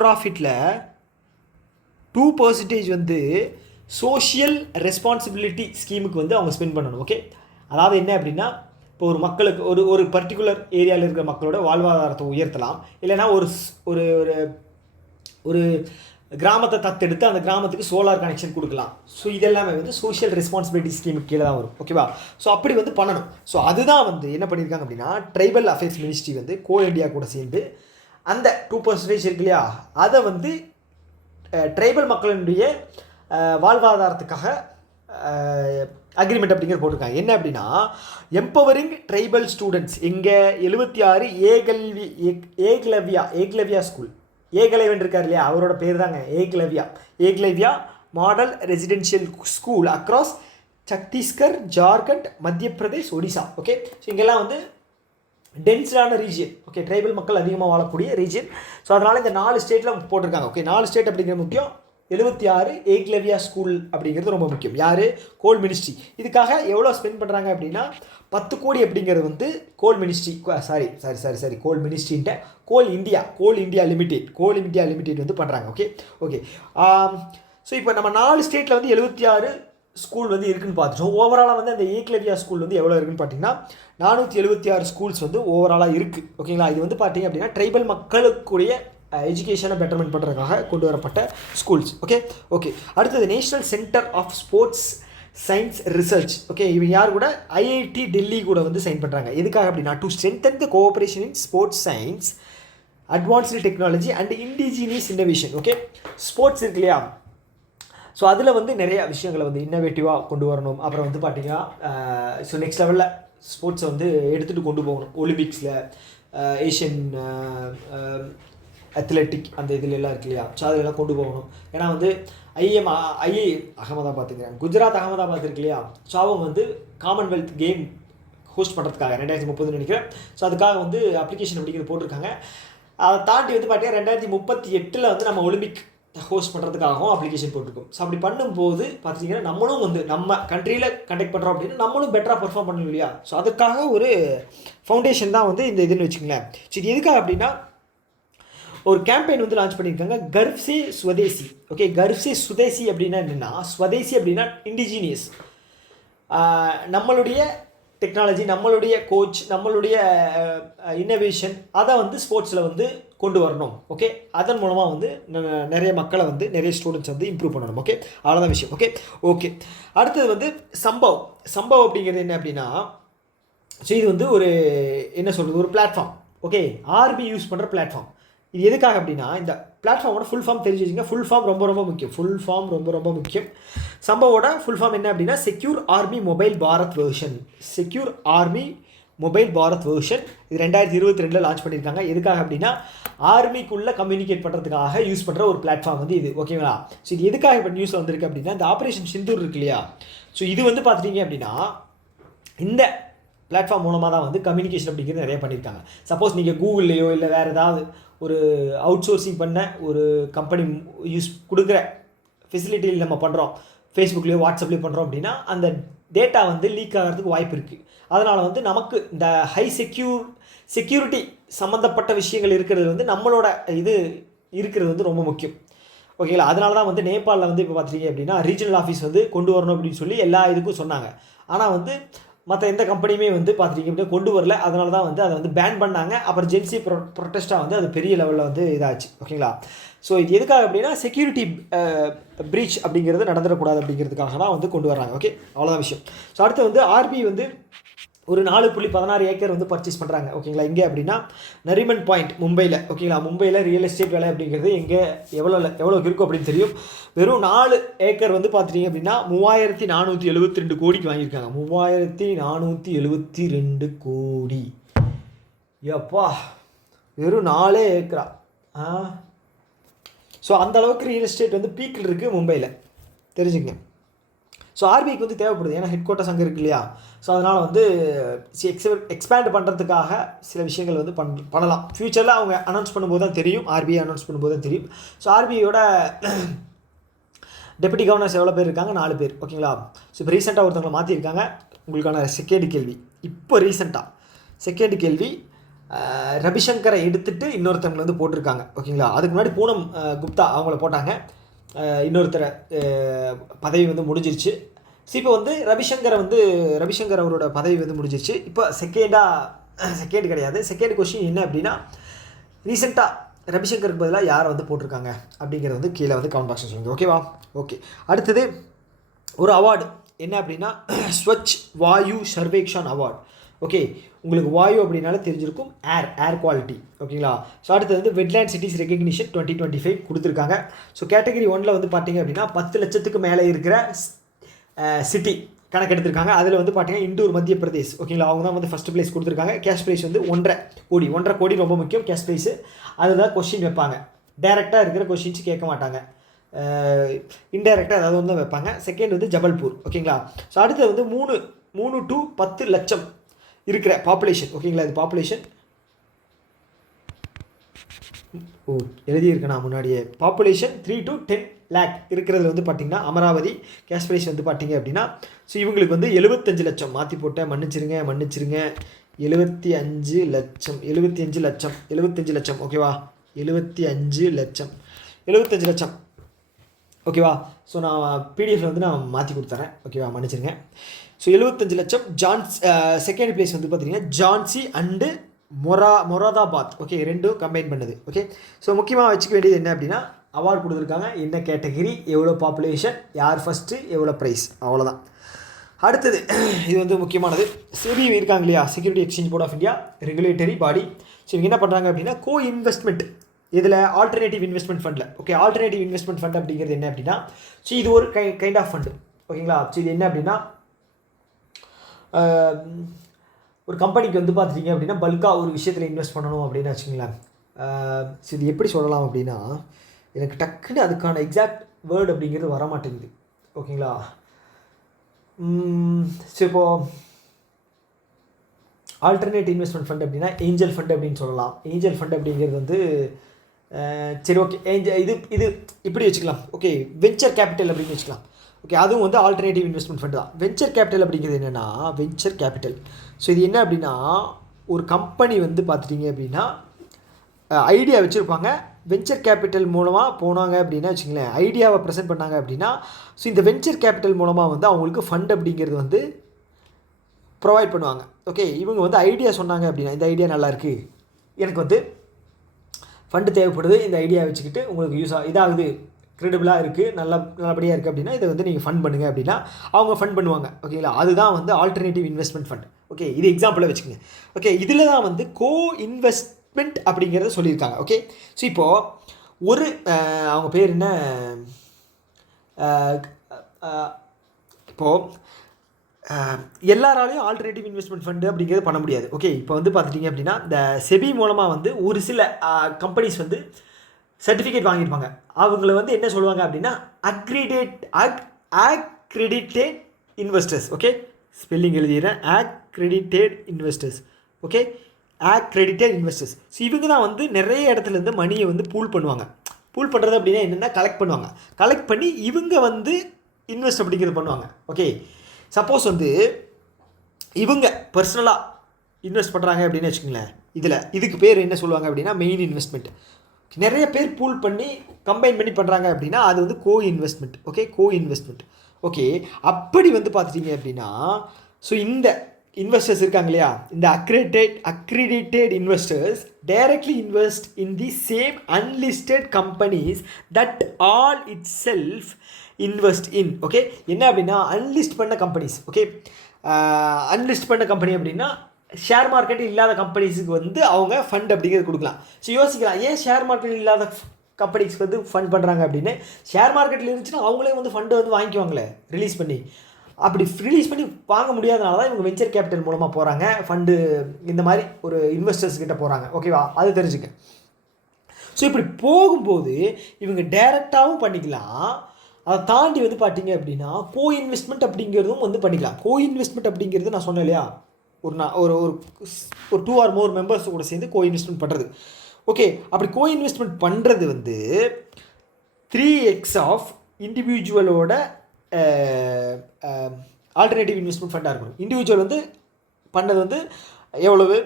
ப்ராஃபிட்டில் 2% வந்து சோஷியல் ரெஸ்பான்சிபிலிட்டி ஸ்கீமுக்கு வந்து அவங்க ஸ்பெண்ட் பண்ணணும். ஓகே, அதாவது என்ன அப்படின்னா இப்போ ஒரு மக்களுக்கு ஒரு பர்டிகுலர் ஏரியாவில் இருக்கிற மக்களோட வாழ்வாதாரத்தை உயர்த்தலாம், இல்லைனா ஒரு ஒரு ஒரு கிராமத்தை தத்தெடுத்து அந்த கிராமத்துக்கு சோலார் கனெக்ஷன் கொடுக்கலாம். ஸோ இதெல்லாமே வந்து சோஷியல் ரெஸ்பான்சிபிலிட்டி ஸ்கீமுக்கு கீழே தான் வரும். ஓகேவா, ஸோ அப்படி வந்து பண்ணணும். ஸோ அதுதான் வந்து என்ன பண்ணியிருக்காங்க அப்படின்னா ட்ரைபல் அஃபேர்ஸ் மினிஸ்ட்ரி வந்து கோல் இண்டியா கூட சேர்ந்து அந்த 2% இருக்கு இல்லையா அதை வந்து ட்ரைபல் மக்களினுடைய வாழ்வாதாரத்துக்காக அக்ரிமெண்ட் அப்படிங்கிற போட்டிருக்காங்க. என்ன அப்படின்னா எம்பவரிங் ட்ரைபல் ஸ்டூடெண்ட்ஸ் இங்கே 76 ஏக்லவ்யா ஸ்கூல், ஏகலைவன் இருக்கார் இல்லையா அவரோட பேர் தாங்க Eklavya model residential school across Chhattisgarh, Jharkhand, Madhya Pradesh, Odisha. Okay, so இங்கெல்லாம் வந்து டென்ஸ்டான ரீஜியன். ஓகே, ட்ரைபல் மக்கள் அதிகமாக வாழக்கூடிய ரீஜியன். ஸோ அதனால் இந்த 4 ஸ்டேட்டில் போட்டிருக்காங்க. ஓகே, 4 ஸ்டேட் அப்படிங்கிற முக்கியம். 76 ஏக்லவ்யா ஸ்கூல் அப்படிங்கிறது ரொம்ப முக்கியம். யார்? கோல் மினிஸ்ட்ரி. இதுக்காக எவ்வளோ ஸ்பெண்ட் பண்ணுறாங்க அப்படின்னா 10 கோடி அப்படிங்கிறது வந்து கோல் மினிஸ்ட்ரி கோல் மினிஸ்ட்ரின்ட்ட கோல் இந்தியா லிமிடெட் வந்து பண்ணுறாங்க. ஓகே. ஸோ இப்போ நம்ம 4 ஸ்டேட்டில் வந்து 76 ஸ்கூல் வந்து இருக்குதுன்னு பார்த்துட்டோம். ஓவராலாக வந்து அந்த ஏக்லவ்யா ஸ்கூல் வந்து எவ்வளோ இருக்குன்னு பார்த்தீங்கன்னா 476 ஸ்கூல்ஸ் வந்து ஓவராலாக இருக்குது. ஓகேங்களா, இது வந்து பார்த்தீங்க அப்படின்னா ட்ரைபல் மக்களுக்குரிய எஜுகேஷனை பெட்டர்மெண்ட் பண்ணுறதுக்காக கொண்டு வரப்பட்ட ஸ்கூல்ஸ். ஓகே. அடுத்தது national centre of sports science research. Okay, இவங்க யார் கூட? ஐஐடி டெல்லி கூட வந்து சைன் பண்ணுறாங்க. எதுக்காக அப்படின்னா to strengthen the cooperation in sports science, advanced technology and indigenous innovation. Okay, sports இருக்கு இல்லையா, ஸோ அதில் வந்து நிறையா விஷயங்களை வந்து இன்னோவேட்டிவாக கொண்டு வரணும். அப்புறம் வந்து பார்த்திங்கன்னா ஸோ நெக்ஸ்ட் லெவலில் ஸ்போர்ட்ஸை வந்து எடுத்துகிட்டு கொண்டு போகணும். ஒலிம்பிக்ஸில் ஏஷியன் அத்லெட்டிக் அந்த இதிலெல்லாம் இருக்கு இல்லையா, ஸோ அதெல்லாம் கொண்டு போகணும். ஏன்னா வந்து ஐஏ அகமதாபாத் குஜராத் அகமதாபாத் இருக்கு இல்லையா, ஸோ அவங்க வந்து காமன்வெல்த் கேம் ஹோஸ்ட் பண்ணுறதுக்காக 2030 நினைக்கிறேன். ஸோ அதுக்காக வந்து அப்ளிகேஷன் அப்படிங்கிறது போட்டிருக்காங்க. அதை தாண்டி வந்து பார்த்தீங்கன்னா 2038 வந்து நம்ம ஒலிம்பிக் ஹோஸ்ட் பண்ணுறதுக்காகவும் அப்ளிகேஷன் போட்டிருக்கோம். ஸோ அப்படி பண்ணும்போது பார்த்தீங்கன்னா நம்மளும் வந்து நம்ம கண்ட்ரியில் கண்டக்ட் பண்ணுறோம் அப்படின்னா நம்மளும் பெட்டராக பெர்ஃபார்ம் பண்ணணும் இல்லையா. ஸோ அதுக்காக ஒரு ஃபவுண்டேஷன் தான் வந்து இந்த இதுன்னு வச்சுக்கங்களேன். ஸோ இது எதுக்காக அப்படின்னா ஒரு கேம்பெயின் வந்து லான்ச் பண்ணியிருக்காங்க, கர்வ் சே ஸ்வதேசி. ஓகே, கர்வ் சே சுதேசி அப்படின்னா என்னென்னா, ஸ்வதேசி அப்படின்னா இண்டிஜினியஸ், நம்மளுடைய டெக்னாலஜி, நம்மளுடைய கோச், நம்மளுடைய இன்னோவேஷன் அதை வந்து ஸ்போர்ட்ஸில் வந்து கொண்டு வரணும். ஓகே, அதன் மூலமாக வந்து நிறைய மக்களை வந்து நிறைய ஸ்டூடெண்ட்ஸ் வந்து இம்ப்ரூவ் பண்ணணும். ஓகே, அவ்வளோதான் விஷயம். ஓகே. அடுத்தது வந்து சம்பவ் அப்படிங்கிறது என்ன அப்படின்னா, ஸோ இது வந்து ஒரு என்ன சொல்கிறது ஒரு பிளாட்ஃபார்ம். ஓகே, ஆர்மி யூஸ் பண்ணுற பிளாட்ஃபார்ம். இது எதுக்காக அப்படின்னா இந்த பிளாட்ஃபார்மோட ஃபுல் ஃபார்ம் தெரிஞ்சு வச்சுங்க. ஃபுல் ஃபார்ம் ரொம்ப முக்கியம். சம்பவோட ஃபுல் ஃபார்ம் என்ன அப்படின்னா secure army mobile Bharat version. இது 2022 லான்ச் பண்ணியிருக்காங்க. எதுக்காக அப்படின்னா ஆர்மிக்குள்ளே கம்யூனிகேட் பண்ணுறதுக்காக யூஸ் பண்ணுற ஒரு பிளாட்ஃபார்ம் வந்து இது. ஓகேங்களா, ஸோ இது எதுக்காக இப்போ நியூஸ் வந்திருக்கு அப்படின்னா இந்த ஆப்ரேஷன் சிந்தூர் இருக்கு இல்லையா, ஸோ இது வந்து பார்த்துட்டீங்க அப்படின்னா இந்த பிளாட்ஃபார்ம் மூலமாக தான் வந்து கம்யூனிகேஷன் அப்படிங்கிறது நிறைய பண்ணியிருக்காங்க. சப்போஸ் நீங்கள் கூகுள்லேயோ இல்லை வேறு ஏதாவது ஒரு அவுட் சோர்சிங் பண்ண ஒரு கம்பெனி யூஸ் கொடுக்குற ஃபெசிலிட்டியில் நம்ம பண்ணுறோம், ஃபேஸ்புக்லேயோ வாட்ஸ்அப்லேயோ பண்ணுறோம் அப்படின்னா அந்த டேட்டா வந்து லீக் ஆகிறதுக்கு வாய்ப்பு இருக்குது. அதனால் வந்து நமக்கு இந்த ஹை செக்யூரிட்டி சம்மந்தப்பட்ட விஷயங்கள் இருக்கிறது வந்து நம்மளோட இது இருக்கிறது வந்து ரொம்ப முக்கியம். ஓகேங்களா, அதனால தான் வந்து நேபாளில் வந்து இப்போ பார்த்துட்டீங்க அப்படின்னா ரீஜனல் ஆஃபீஸ் வந்து கொண்டு வரணும் அப்படின்னு சொல்லி எல்லா இதுக்கும் சொன்னாங்க. ஆனால் வந்து மற்ற எந்த கம்பெனியுமே வந்து பார்த்துட்டீங்க அப்படின்னா கொண்டு வரல. அதனால தான் வந்து அதை வந்து பேன் பண்ணாங்க. அப்புறம் ஜென்சி ப்ரொட்டஸ்ட்டாக வந்து அது பெரிய லெவலில் வந்து இதாச்சு. ஓகேங்களா, ஸோ இது எதுக்காக அப்படின்னா செக்யூரிட்டி ப்ரீச் அப்படிங்கிறது நடந்துடக்கூடாது அப்படிங்கிறதுக்காக தான் வந்து கொண்டு வராங்க. ஓகே, அவ்வளோதான் விஷயம். ஸோ அடுத்து வந்து ஆர்மி வந்து ஒரு 4.16 ஏக்கர் வந்து பர்ச்சேஸ் பண்ணுறாங்க. ஓகேங்களா, எங்கே அப்படின்னா நரிமன் பாயிண்ட் மும்பையில். ஓகேங்களா, மும்பையில் ரியல் எஸ்டேட் வேலை அப்படிங்கிறது எங்கே எவ்வளோக்கு இருக்கும் அப்படின்னு தெரியும். வெறும் 4 ஏக்கர் வந்து பார்த்துட்டிங்க அப்படின்னா 3472 கோடிக்கு வாங்கியிருக்காங்க. 3472 கோடி. எப்பா, வெறும் 4 ஏக்கரா. ஸோ அந்தளவுக்கு ரியல் எஸ்டேட் வந்து பீக்கில் இருக்குது மும்பையில், தெரிஞ்சுங்க. ஸோ ஆர்பிஐக்கு வந்து தேவைப்படுது, ஏன்னா ஹெட் குவார்ட்டர்ஸ் அங்கே இருக்கு இல்லையா. ஸோ அதனால் வந்து எக்ஸ்பேண்ட் பண்ணுறதுக்காக சில விஷயங்கள் வந்து பண்ணலாம். ஃப்யூச்சரில் அவங்க அனௌன்ஸ் பண்ணும்போது தான் தெரியும், ஆர்பிஐ அனௌன்ஸ் பண்ணும்போது தான் தெரியும். ஸோ ஆர்பிஐயோட டெப்யூட்டி கவர்னர்ஸ் எவ்வளோ பேர் இருக்காங்க? 4 பேர். ஓகேங்களா, ஸோ இப்போ ரீசெண்டாக ஒருத்தவங்களை மாற்றிருக்காங்க. உங்களுக்கான செகண்ட் கேள்வி, இப்போ ரீசெண்டாக செகண்ட் கேள்வி, ரவிசங்கரை எடுத்துகிட்டு இன்னொருத்தவங்களை வந்து போட்டிருக்காங்க. ஓகேங்களா, அதுக்கு முன்னாடி பூனம் குப்தா அவங்கள போட்டாங்க. இன்னொருத்தர பதவி வந்து முடிஞ்சிருச்சு. ஸோ இப்போ வந்து ரவிசங்கர் அவரோட பதவி வந்து முடிஞ்சிருச்சு. இப்போ செகண்ட் கிடையாது. செகண்ட் கொஸ்டின் என்ன அப்படின்னா, ரீசெண்டாக ரவிசங்கருக்கு பதிலாக யாரை வந்து போட்டிருக்காங்க அப்படிங்கிறது வந்து கீழே வந்து கமெண்ட் பாக்ஸில் சொல்லுங்கள். ஓகேவா? ஓகே, அடுத்தது ஒரு அவார்டு என்ன அப்படின்னா ஸ்வச் வாயு சர்வேக்ஷன் அவார்டு. ஓகே, உங்களுக்கு வாயு அப்படின்னாலே தெரிஞ்சிருக்கும், ஏர் குவாலிட்டி. ஓகேங்களா, ஸோ அடுத்தது வந்து வெட்லேண்ட் சிட்டிஸ் ரெகக்னிஷன் 2025 கொடுத்துருக்காங்க. ஸோ கேட்டகரி 1ல் வந்து பார்த்தீங்க அப்படின்னா 10 லட்சத்துக்கு மேலே இருக்கிற சிட்டி கணக்கெடுத்திருக்காங்க. அதில் வந்து பார்த்தீங்கன்னா இண்டூர் மத்திய பிரதேஷ். ஓகேங்களா, அவங்க தான் வந்து ஃபஸ்ட் ப்ளேஸ் கொடுத்துருக்காங்க. கேஷ் ப்ரைஸ் வந்து 1.5 கோடி ரொம்ப முக்கியம் கேஷ் ப்ரைஸு. அதுதான் கொஸ்டின் வைப்பாங்க. டைரெக்டாக இருக்கிற கொஸ்டின்ஸ் கேட்க மாட்டாங்க, இன்டைரக்டாக ஏதாவது வந்து வைப்பாங்க. செகண்ட் வந்து ஜபல்பூர். ஓகேங்களா, ஸோ அடுத்தது வந்து 3 to 10 லட்சம் இருக்கிற பாப்புலேஷன். ஓகேங்களா, இது பாப்புலேஷன் எழுதியிருக்கேன் நான் முன்னாடியே. பாப்புலேஷன் 3 to 10 lakh இருக்கிறதுல வந்து பார்த்திங்கன்னா அமராவதி. கேஷ் ப்ரைஸ் வந்து பார்த்திங்க அப்படின்னா ஸோ இவங்களுக்கு வந்து 75 லட்சம். மாற்றி போட்டேன், மன்னிச்சிருங்க 75 லட்சம். ஓகேவா, 75 லட்சம். ஓகேவா, ஸோ நான் பிடிஎஃப்ல வந்து நான் மாற்றி கொடுத்துறேன். ஓகேவா, மன்னிச்சிருங்க. ஸோ 75 லட்சம். செகண்ட் பிளேஸ் வந்து பார்த்தீங்கன்னா ஜான்சி அண்டு மொராதாபாத். ஓகே, ரெண்டும் கம்பைன் பண்ணுது. ஓகே, ஸோ முக்கியமாக வச்சுக்க வேண்டியது என்ன அப்படின்னா அவார்டு கொடுத்துருக்காங்க, என்ன கேட்டகிரி, எவ்வளோ பாப்புலேஷன், யார் ஃபஸ்ட்டு, எவ்வளோ ப்ரைஸ், அவ்வளோதான். அடுத்தது இது வந்து முக்கியமானது, செபி இருக்காங்க இல்லையா, security exchange board of India, regulatory body. So இவங்க என்ன பண்ணுறாங்க அப்படின்னா இன்வெஸ்ட்மெண்ட் இதில் ஆல்டர்னேட்டிவ் இன்வெஸ்ட்மெண்ட் ஃபண்டில். ஓகே, ஆல்டர்னேட்டிவ் இன்வெஸ்ட்மெண்ட் ஃபண்ட் அப்படிங்கிறது என்ன அப்படின்னா ஸோ இது ஒரு கைண்ட் ஆஃப் ஃபண்டு. ஓகேங்களா, ஸோ இது என்ன அப்படின்னா ஒரு கம்பெனிக்கு வந்து பார்த்துட்டிங்க அப்படின்னா பல்காக ஒரு விஷயத்தில் இன்வெஸ்ட் பண்ணணும் அப்படின்னு வச்சுங்களேன். ஸோ இது எப்படி சொல்லலாம் அப்படின்னா எனக்கு டக்குன்னு அதுக்கான எக்ஸாக்ட் வேர்டு அப்படிங்கிறது வர மாட்டேங்குது. ஓகேங்களா, ஸோ இப்போது ஆல்டர்னேட் இன்வெஸ்ட்மெண்ட் ஃபண்ட் அப்படின்னா ஏஞ்சல் ஃபண்ட் அப்படின்னு சொல்லலாம். ஏஞ்சல் ஃபண்ட் அப்படிங்கிறது வந்து சரி, ஓகே, இது இப்படி வச்சுக்கலாம். ஓகே, வெஞ்சர் கேபிட்டல் அப்படின்னு வச்சுக்கலாம். ஓகே, அதுவும் வந்து ஆல்டர்னேட்டிவ் இன்வெஸ்ட்மெண்ட் ஃபண்ட் தான். வெஞ்சர் கேபிட்டல் அப்படிங்கிறது என்னென்னா வெஞ்சர் கேபிட்டல். ஸோ இது என்ன அப்படின்னா ஒரு கம்பெனி வந்து பார்த்துட்டிங்க அப்படின்னா ஐடியா வச்சுருப்பாங்க, வெஞ்சர் கேபிட்டல் மூலமாக போனாங்க அப்படின்னா வச்சுங்களேன், ஐடியாவை ப்ரெசென்ட் பண்ணாங்க அப்படின்னா ஸோ இந்த வெஞ்சர் கேபிட்டல் மூலமாக வந்து அவங்களுக்கு ஃபண்ட் அப்படிங்கிறது வந்து ப்ரொவைட் பண்ணுவாங்க. ஓகே, இவங்க வந்து ஐடியா சொன்னாங்க அப்படின்னா இந்த ஐடியா நல்லாயிருக்கு, எனக்கு வந்து ஃபண்டு தேவைப்படுது, இந்த ஐடியா வச்சுக்கிட்டு உங்களுக்கு இதாகுது, க்ரெடிபிளாக இருக்குது, நல்லபடியாக இருக்குது அப்படின்னா இதை வந்து நீங்கள் ஃபண்ட் பண்ணுங்கள் அப்படின்னா அவங்க ஃபண்ட் பண்ணுவாங்க. ஓகேங்களா, அதுதான் வந்து ஆல்டர்னேட்டிவ் இன்வெஸ்ட்மெண்ட் ஃபண்ட். ஓகே, இது எக்ஸாம்பிளாக வச்சுக்கோங்க. ஓகே, இதில் தான் வந்து இன்வெஸ்ட்மெண்ட் அப்படிங்கிறத சொல்லியிருக்காங்க. ஓகே, ஸோ இப்போது ஒரு அவங்க பேர் என்ன, இப்போது எல்லாராலையும் ஆல்டர்னேட்டிவ் இன்வெஸ்ட்மெண்ட் ஃபண்டு அப்படிங்கிறது பண்ண முடியாது. ஓகே, இப்போ வந்து பார்த்துட்டிங்க அப்படின்னா இந்த செபி மூலமாக வந்து ஒரு சில கம்பெனிஸ் வந்து சர்டிஃபிகேட் வாங்கியிருப்பாங்க. அவங்கள வந்து என்ன சொல்லுவாங்க அப்படின்னா அக்ரெடிட்டேட் இன்வெஸ்டர்ஸ். ஓகே, ஸ்பெல்லிங் எழுதிடுறேன், accredited investors. Okay, accredited investors. So இவங்க தான் வந்து நிறைய இடத்துலேருந்து மணியை வந்து பூல் பண்ணுவாங்க. பூல் பண்ணுறது அப்படின்னா என்னென்னா கலெக்ட் பண்ணுவாங்க. கலெக்ட் பண்ணி இவங்க வந்து இன்வெஸ்ட் அப்படிங்கிறது பண்ணுவாங்க. ஓகே, சப்போஸ் வந்து இவங்க பர்சனலாக இன்வெஸ்ட் பண்ணுறாங்க அப்படின்னு வச்சுக்கோங்களேன், இதுக்கு பேர் என்ன சொல்லுவாங்க அப்படின்னா மெயின் இன்வெஸ்ட்மெண்ட். நிறைய பேர் பூல் பண்ணி கம்பைன் பண்ணி பண்ணுறாங்க அப்படின்னா அது வந்து இன்வெஸ்ட்மெண்ட். Okay, investment. ஓகே, அப்படி வந்து பார்த்துட்டிங்க அப்படின்னா ஸோ இந்த இன்வெஸ்டர்ஸ் இருக்காங்க இல்லையா, இந்த accredited investors directly invest in the same unlisted companies that all it self invest in. Okay, என்ன அப்படின்னா அன்லிஸ்ட் பண்ண கம்பெனிஸ். ஓகே, அன்லிஸ்ட் பண்ண கம்பெனி அப்படின்னா ஷேர் மார்க்கெட் இல்லாத கம்பெனிஸுக்கு வந்து அவங்க ஃபண்ட் அப்படிங்கிறது கொடுக்கலாம். ஸோ யோசிக்கலாம், ஏன் ஷேர் மார்க்கெட் இல்லாத கம்பெனிஸ்க்கு வந்து ஃபண்ட் பண்ணுறாங்க அப்படின்னு. ஷேர் மார்க்கெட்டில் இருந்துச்சுன்னா அவங்களே வந்து ஃபண்டு வந்து வாங்கிக்குவாங்களே ரிலீஸ் பண்ணி. அப்படி ரிலீஸ் பண்ணி வாங்க முடியாதனால தான் இவங்க வெஞ்சர் கேபிட்டல் மூலமாக போகிறாங்க, ஃபண்டு இந்த மாதிரி ஒரு இன்வெஸ்டர்ஸ் கிட்ட போகிறாங்க. ஓகேவா, அது தெரிஞ்சுக்க. ஸோ இப்படி போகும்போது இவங்க டைரெக்டாகவும் பண்ணிக்கலாம். அதை தாண்டி வந்து பார்த்தீங்க அப்படின்னா கோ இன்வெஸ்ட்மெண்ட் அப்படிங்கிறதும் வந்து பண்ணிக்கலாம். கோ இன்வெஸ்ட்மெண்ட் அப்படிங்கிறது நான் சொன்னேன் இல்லையா, ஒரு 2 or more மெம்பர்ஸ் கூட சேர்ந்து கோ இன்வெஸ்ட்மெண்ட் பண்ணுறது. ஓகே, அப்படி கோ இன்வெஸ்ட்மெண்ட் பண்ணுறது வந்து 3x ஆஃப் இண்டிவிஜுவலோட ஆல்டர்னேட்டிவ் இன்வெஸ்ட்மெண்ட் ஃபண்டாக இருக்கணும். இண்டிவிஜுவல் வந்து பண்ணது வந்து எவ்வளவு,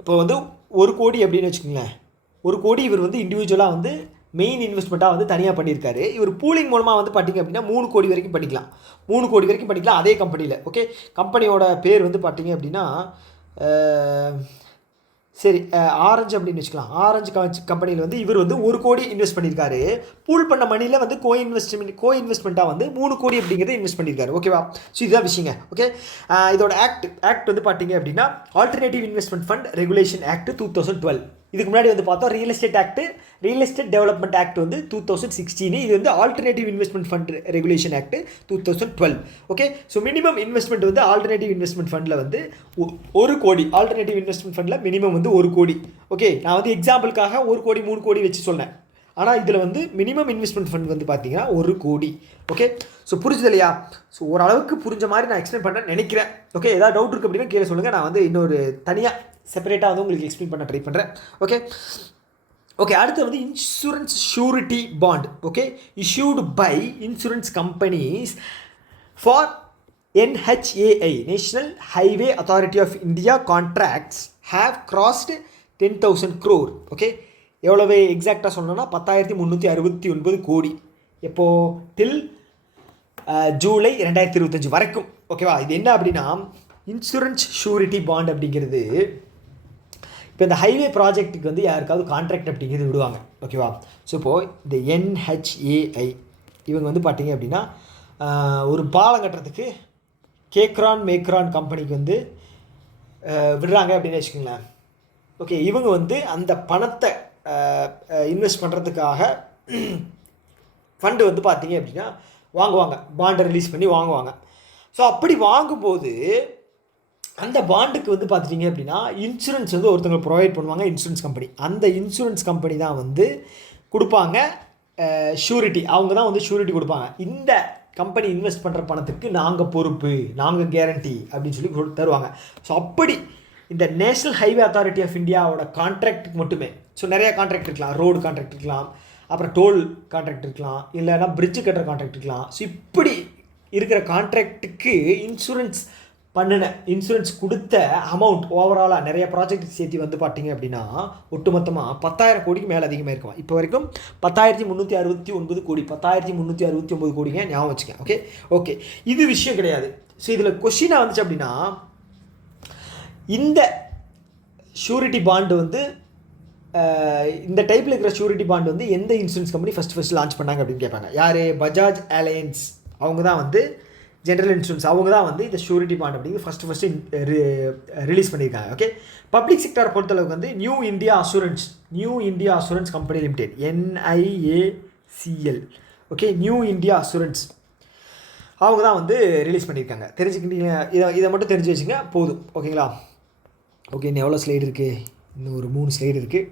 இப்போ வந்து 1 கோடி அப்படின்னு வச்சுக்கோங்களேன். 1 கோடி இவர் வந்து இண்டிவிஜுவலாக வந்து மெயின் இன்வெஸ்ட்மெண்ட்டாக வந்து தனியாக பண்ணியிருக்காரு. இவர் பூலிங் மூலமாக வந்து பார்த்திங்க அப்படின்னா 3 கோடி வரைக்கும் பண்ணிக்கலாம். 3 கோடி வரைக்கும் பண்ணிக்கலாம் அதே கம்பெனியில். ஓகே, கம்பெனியோட பேர் வந்து பார்த்திங்க அப்படின்னா சரி ஆரஞ்சு அப்படின்னு வச்சுக்கலாம். ஆரஞ்சு கம்பெனியில் வந்து இவர் வந்து 1 கோடி இன்வெஸ்ட் பண்ணியிருக்காரு. பூல் பண்ண மணியில் வந்து கோ இன்வெஸ்ட்மெண்ட்டாக வந்து 3 கோடி அப்படிங்கிறத இன்வெஸ்ட் பண்ணியிருக்காரு. ஓகேவா, ஸோ இதுதான் விஷயங்க. ஓகே, இதோட ஆக்ட் வந்து பார்த்தீங்க அப்படின்னா alternative investment fund regulation act 2012. இதுக்கு முன்னாடி வந்து பார்த்தோம் ரியல் எஸ்டேட் டெவலப்மெண்ட் ஆக்ட் வந்து 2016. இது வந்து alternative investment fund regulation act 2012. Okay, so minimum investment வந்து ஆல்டர்னேட்டிவ் இன்வெஸ்ட்மெண்ட் ஃபண்டில் வந்து 1 கோடி. ஆல்டர்னேட்டிவ் இன்வெஸ்ட்மெண்ட் ஃபண்டில் மினிமம் வந்து 1 கோடி. ஓகே, நான் வந்து எக்ஸாம்பிளுக்காக 1 கோடி 3 கோடி வச்சு சொன்னேன். ஆனால் இதில் வந்து மினிமம் இன்வெஸ்ட்மெண்ட் ஃபண்ட் வந்து பார்த்தீங்கன்னா 1 கோடி. ஓகே, ஸோ புரிஞ்சுது இல்லையா? ஸோ ஓரளவுக்கு புரிஞ்ச மாதிரி நான் எக்ஸ்பிளைன் பண்ணுறேன்னு நினைக்கிறேன். ஓகே, ஏதாவது டவுட் இருக்குது அப்படின்னா கீழே சொல்லுங்கள். நான் வந்து இன்னொரு தனியாக செப்பரேட்டாக வந்து உங்களுக்கு எக்ஸ்பிளைன் பண்ண ட்ரை பண்ணுறேன். ஓகே, அடுத்து வந்து insurance surety bond. Okay, issued by insurance companies for NHAI national highway authority of India contracts have crossed 10,000 crore. Okay, எவ்வளவு எக்ஸாக்டாக சொன்னோன்னா 10,369 கோடி. எப்போது டில் ஜூலை 2025 வரைக்கும். ஓகேவா, இது என்ன அப்படின்னா இன்சூரன்ஸ் ஷூரிட்டி பாண்ட் அப்படிங்கிறது இப்போ இந்த ஹைவே ப்ராஜெக்ட்டுக்கு வந்து யாருக்காவது கான்ட்ராக்ட் அப்படிங்கிறது விடுவாங்க. ஓகேவா, ஸோ இப்போது இந்த NHAI இவங்க வந்து பார்த்தீங்க அப்படின்னா ஒரு பாலம் கட்டுறதுக்கு மேக்ரான் கம்பெனிக்கு வந்து விடுறாங்க அப்படின்னு வச்சுக்கோங்களேன். ஓகே, இவங்க வந்து அந்த பணத்தை இன்வெஸ்ட் பண்ணுறதுக்காக ஃபண்டு வந்து பார்த்தீங்க அப்படின்னா வாங்குவாங்க, பாண்டை ரிலீஸ் பண்ணி வாங்குவாங்க. ஸோ அப்படி வாங்கும்போது அந்த பாண்டுக்கு வந்து பார்த்துட்டிங்க அப்படின்னா இன்சூரன்ஸ் வந்து ஒருத்தவங்க ப்ரொவைட் பண்ணுவாங்க, இன்சூரன்ஸ் கம்பெனி. அந்த இன்சூரன்ஸ் கம்பெனி தான் வந்து கொடுப்பாங்க ஷூரிட்டி. அவங்க தான் வந்து ஷூரிட்டி கொடுப்பாங்க. இந்த கம்பெனி இன்வெஸ்ட் பண்ணுற பணத்துக்கு நாங்கள் பொறுப்பு, நாங்கள் கேரண்டி அப்படின்னு சொல்லி தருவாங்க. ஸோ அப்படி இந்த நேஷ்னல் ஹைவே அத்தாரிட்டி ஆஃப் இந்தியாவோட கான்ட்ராக்டுக்கு மட்டுமே, ஸோ நிறையா கான்ட்ராக்ட் இருக்கலாம், ரோடு கான்ட்ராக்ட் இருக்கலாம், அப்புறம் டோல் கான்ட்ராக்ட் இருக்கலாம், இல்லைன்னா பிரிட்ஜு கட்டுற கான்ட்ராக்ட் இருக்கலாம். ஸோ இப்படி இருக்கிற கான்ட்ராக்டுக்கு இன்சூரன்ஸ் கொடுத்த அமௌண்ட் ஓவராலாக நிறைய ப்ராஜெக்ட் சேர்த்து வந்து பார்த்தீங்க அப்படின்னா ஒட்டுமொத்தமாக 10,000 கோடிக்கு மேலே அதிகமாக இருக்கும். இப்போ வரைக்கும் 10,369 கோடி, 10,369 கோடிங்க, ஞாபகம் வச்சுக்கேன். ஓகே, இது விஷயம் கிடையாது. ஸோ இதில் கொஸ்டினாக வந்துச்சு அப்படின்னா இந்த ஷூரிட்டி பாண்டு வந்து இந்த டைப்பில் இருக்கிற ஷூரிட்டி பாண்டு வந்து எந்த இன்சூரன்ஸ் கம்பெனி ஃபஸ்ட்டு லான்ச் பண்ணாங்க அப்படின்னு கேட்பாங்க. யார்? பஜாஜ் அலையன்ஸ். அவங்க தான் வந்து ஜென்ரல் இன்சூரன்ஸ், அவங்க தான் வந்து இந்த ஷூரிட்டி பாண்ட் அப்படிங்கிறது ஃபஸ்ட்டு ரிலீஸ் பண்ணியிருக்காங்க. ஓகே, பப்ளிக் செக்டரை பொறுத்தளவுக்கு வந்து new India assurance company limited, NIACL. Okay, new India assurance அவங்க தான் வந்து ரிலீஸ் பண்ணியிருக்காங்க. தெரிஞ்சுக்கிட்டீங்க, இதை மட்டும் தெரிஞ்சு வச்சுங்க போதும். ஓகேங்களா? ஓகே, இன்னும் எவ்வளோ ஸ்லைடு இருக்குது? இன்னும் ஒரு 3 ஸ்லைடு இருக்குது.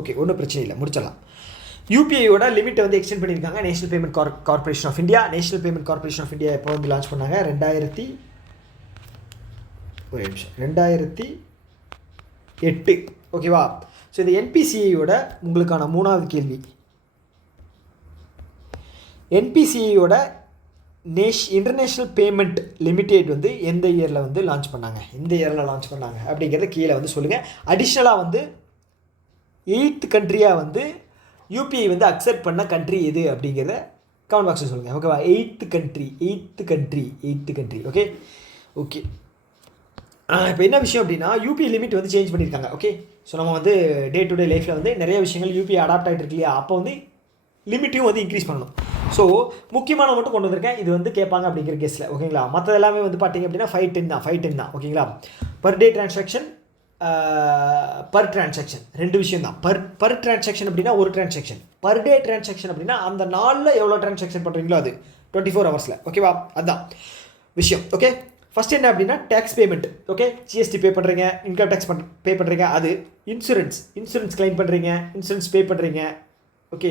ஓகே, ஒன்றும் பிரச்சனை இல்லை, முடிச்சிடலாம். யூபிஐயோட லிமிட்டை வந்து எக்ஸ்டெண்ட் பண்ணியிருக்காங்க. National payment corporation of India. National payment corporation of India எப்போ வந்து லான்ச் பண்ணாங்க? 2008. ஓகேவா? ஸோ இந்த NPCIயோட உங்களுக்கான 3வது கேள்வி. NPCIயோட இன்டர்நேஷ்னல் பேமெண்ட் லிமிடெட் வந்து எந்த இயரில் வந்து லான்ச் பண்ணாங்க அப்படிங்கிறத கீழே வந்து சொல்லுங்கள். அடிஷ்னலாக வந்து 8th கண்ட்ரியாக வந்து யூபிஐ வந்து அக்செப்ட் பண்ண கண்ட்ரி எது அப்படிங்கிறத கமெண்ட் பாக்ஸில் சொல்லுங்கள். ஓகேவா? 8th country. ஓகே. இப்போ என்ன விஷயம் அப்படின்னா யூபிஐ லிமிட் வந்து சேஞ்ச் பண்ணியிருக்காங்க. ஓகே, ஸோ நம்ம வந்து டே டு டே லைஃப்பில் வந்து நிறைய விஷயங்கள் யூபிஐ அடாப்ட் ஆகிட்டு இருக்கு இல்லையா, அப்போ வந்து லிமிட்டையும் வந்து இன்க்ரீஸ் பண்ணணும். ஸோ முக்கியமான மட்டும் கொண்டு வந்திருக்கேன். இது வந்து கேட்பாங்க அப்படிங்கிற கேஸில், ஓகேங்களா. மற்றது எல்லாமே வந்து பார்த்தீங்க அப்படின்னா 510 தான், ஓகேங்களா. Per day transaction, per transaction ரெண்டு விஷயம் தான். பர் டிரான்சாக்ஷன் அப்படின்னா ஒரு டிரான்சாக்ஷன், பர் டே டிரான்சாக்ஷன் அப்படின்னா அந்த நாளில் எவ்வளோ டிரான்சாக்ஷன் பண்ணுறீங்களோ அது 24 ஹவர்ஸில், ஓகேவா. அதுதான் விஷயம். ஓகே, ஃபஸ்ட் என்ன அப்படின்னா tax payment. Okay, GST pay பண்ணுறீங்க, இன்கம் டேக்ஸ் பே பண்ணுறீங்க, அது இன்சூரன்ஸ் கிளைம் பண்ணுறீங்க, இன்சூரன்ஸ் பே பண்ணுறீங்க. ஓகே,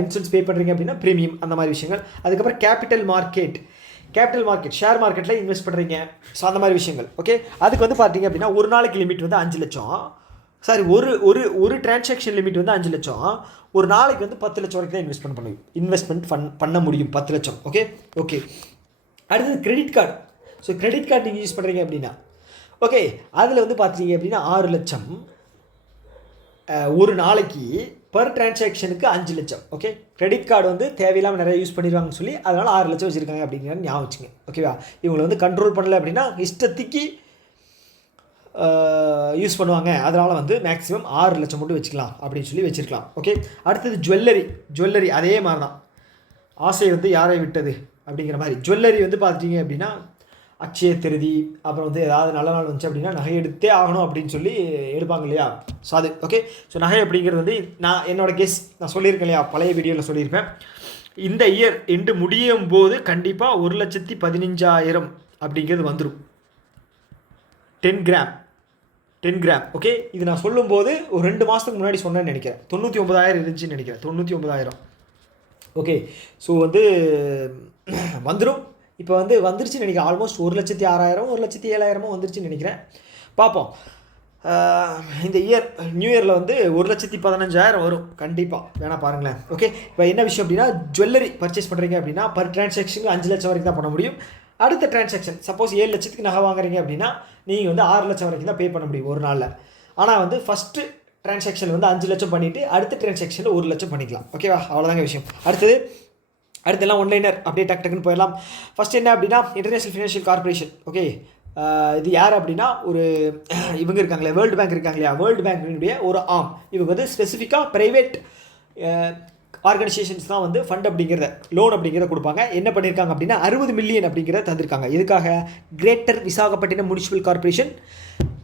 இன்சூரன்ஸ் பே பண்ணுறீங்க அப்படின்னா ப்ரீமியம், அந்த மாதிரி விஷயங்கள். அதுக்கப்புறம் கேபிட்டல் மார்க்கெட், ஷேர் மார்க்கெட்டில் இன்வெஸ்ட் பண்ணுறீங்க. ஸோ அந்த மாதிரி விஷயங்கள். ஓகே, அதுக்கு வந்து பார்த்தீங்க அப்படின்னா ஒரு நாளைக்கு லிமிட் வந்து 5 லட்சம். சாரி, ஒரு டிரான்சாக்ஷன் லிமிட் வந்து 5 லட்சம். ஒரு நாளைக்கு வந்து 10 லட்சம் வரைக்கும் தான் இன்வெஸ்ட்மெண்ட் பண்ண முடியும். 10 லட்சம். ஓகே. அடுத்தது credit card. So credit card நீங்கள் யூஸ் பண்ணுறீங்க அப்படின்னா, ஓகே, அதில் வந்து பார்த்தீங்க அப்படின்னா 6 லட்சம் ஒரு நாளைக்கு, பர் டிரான்சாக்ஷனுக்கு 5 லட்சம். ஓகே, கிரெடிட் கார்டு வந்து தேவையில்லாமல் நிறைய யூஸ் பண்ணிடுவாங்கன்னு சொல்லி அதனால் 6 லட்சம் வச்சுருக்காங்க அப்படிங்கிறத ஞாபகம் வச்சுங்க. ஓகேவா, இவங்களை வந்து கண்ட்ரோல் பண்ணலை அப்படின்னா இஷ்டத்துக்கு யூஸ் பண்ணுவாங்க. அதனால் வந்து மேக்ஸிமம் 6 லட்சம் மட்டும் வச்சுக்கலாம் அப்படின்னு சொல்லி வச்சுருக்கலாம். ஓகே, அடுத்தது ஜுவல்லரி அதே மாதிரி தான். ஆசை வந்து யாரை விட்டது அப்படிங்கிற மாதிரி. ஜுவல்லரி வந்து பார்த்துட்டிங்க அப்படின்னா அட்சய திருதி, அப்புறம் வந்து ஏதாவது நல்ல நாள் வந்துச்சு அப்படின்னா நகை எடுத்தே ஆகணும் அப்படின்னு சொல்லி எடுப்பாங்க இல்லையா. ஸோ அது ஓகே. ஸோ நகை அப்படிங்கிறது வந்து என்னோட கெஸ் நான் சொல்லியிருக்கேன் இல்லையா, பழைய வீடியோவில் சொல்லியிருப்பேன். இந்த இயர் எண்டு முடியும் போது கண்டிப்பாக 1,15,000 அப்படிங்கிறது வந்துடும். 10 கிராம். ஓகே, இது நான் சொல்லும்போது ஒரு 2 மாதத்துக்கு முன்னாடி சொன்னேன்னு நினைக்கிறேன். 99,000 இருந்துச்சுன்னு நினைக்கிறேன். 99,000. ஓகே, ஸோ வந்து வந்துடும். இப்போ வந்து வந்துருச்சுன்னு நினைக்கிறேன். ஆல்மோஸ்ட் 1,06,000 1,07,000 வந்துருச்சுன்னு நினைக்கிறேன். பார்ப்போம். இந்த நியூ இயரில் வந்து 1,15,000 வரும் கண்டிப்பாக. வேணால் பாருங்களேன். ஓகே, இப்போ என்ன விஷயம் அப்படின்னா ஜுவல்லரி பர்ச்சேஸ் பண்ணுறீங்க அப்படின்னா பர் டிரான்சாக்ஷனுக்கு 5 லட்சம் வரைக்கும் தான் பண்ண முடியும். அடுத்த டிரான்சாக்ஷன் சப்போஸ் 7 லட்சத்துக்கு நகை வாங்குறீங்க அப்படின்னா நீங்கள் வந்து 6 லட்சம் வரைக்கும் தான் பே பண்ண முடியும் ஒரு நாளில். ஆனால் வந்து ஃபஸ்ட்டு டிரான்சாக்ஷன் வந்து 5 லட்சம் பண்ணிவிட்டு அடுத்த டிரான்சாக்ஷனில் 1 லட்சம் பண்ணிக்கலாம். ஓகேவா, அவ்வளோதாங்க விஷயம். அடுத்தெல்லாம் ஒன்லைனர் அப்படியே டக்குன்னு போயிடலாம். ஃபஸ்ட் என்ன அப்படின்னா இன்டர்நேஷனல் ஃபினான்ஷியல் கார்பரேஷன். ஓகே, இது யார் அப்படின்னா ஒரு இவங்க இருக்காங்களே, வேர்ல்டு பேங்க் இருக்காங்க இல்லையா, வேர்ல்டு பேங்கினுடைய ஒரு ஆம். இவங்க வந்து ஸ்பெசிஃபிக்காக ப்ரைவேட் ஆர்கனைசேஷன்ஸ் தான் வந்து ஃபண்ட் அப்படிங்கிறத, லோன் அப்படிங்கிறத கொடுப்பாங்க. என்ன பண்ணியிருக்காங்க அப்படின்னா 60 மில்லியன் அப்படிங்கிறத தந்திருக்காங்க. எதுக்காக? கிரேட்டர் விசாகப்பட்டினம் முனிசிபல் கார்பரேஷன்,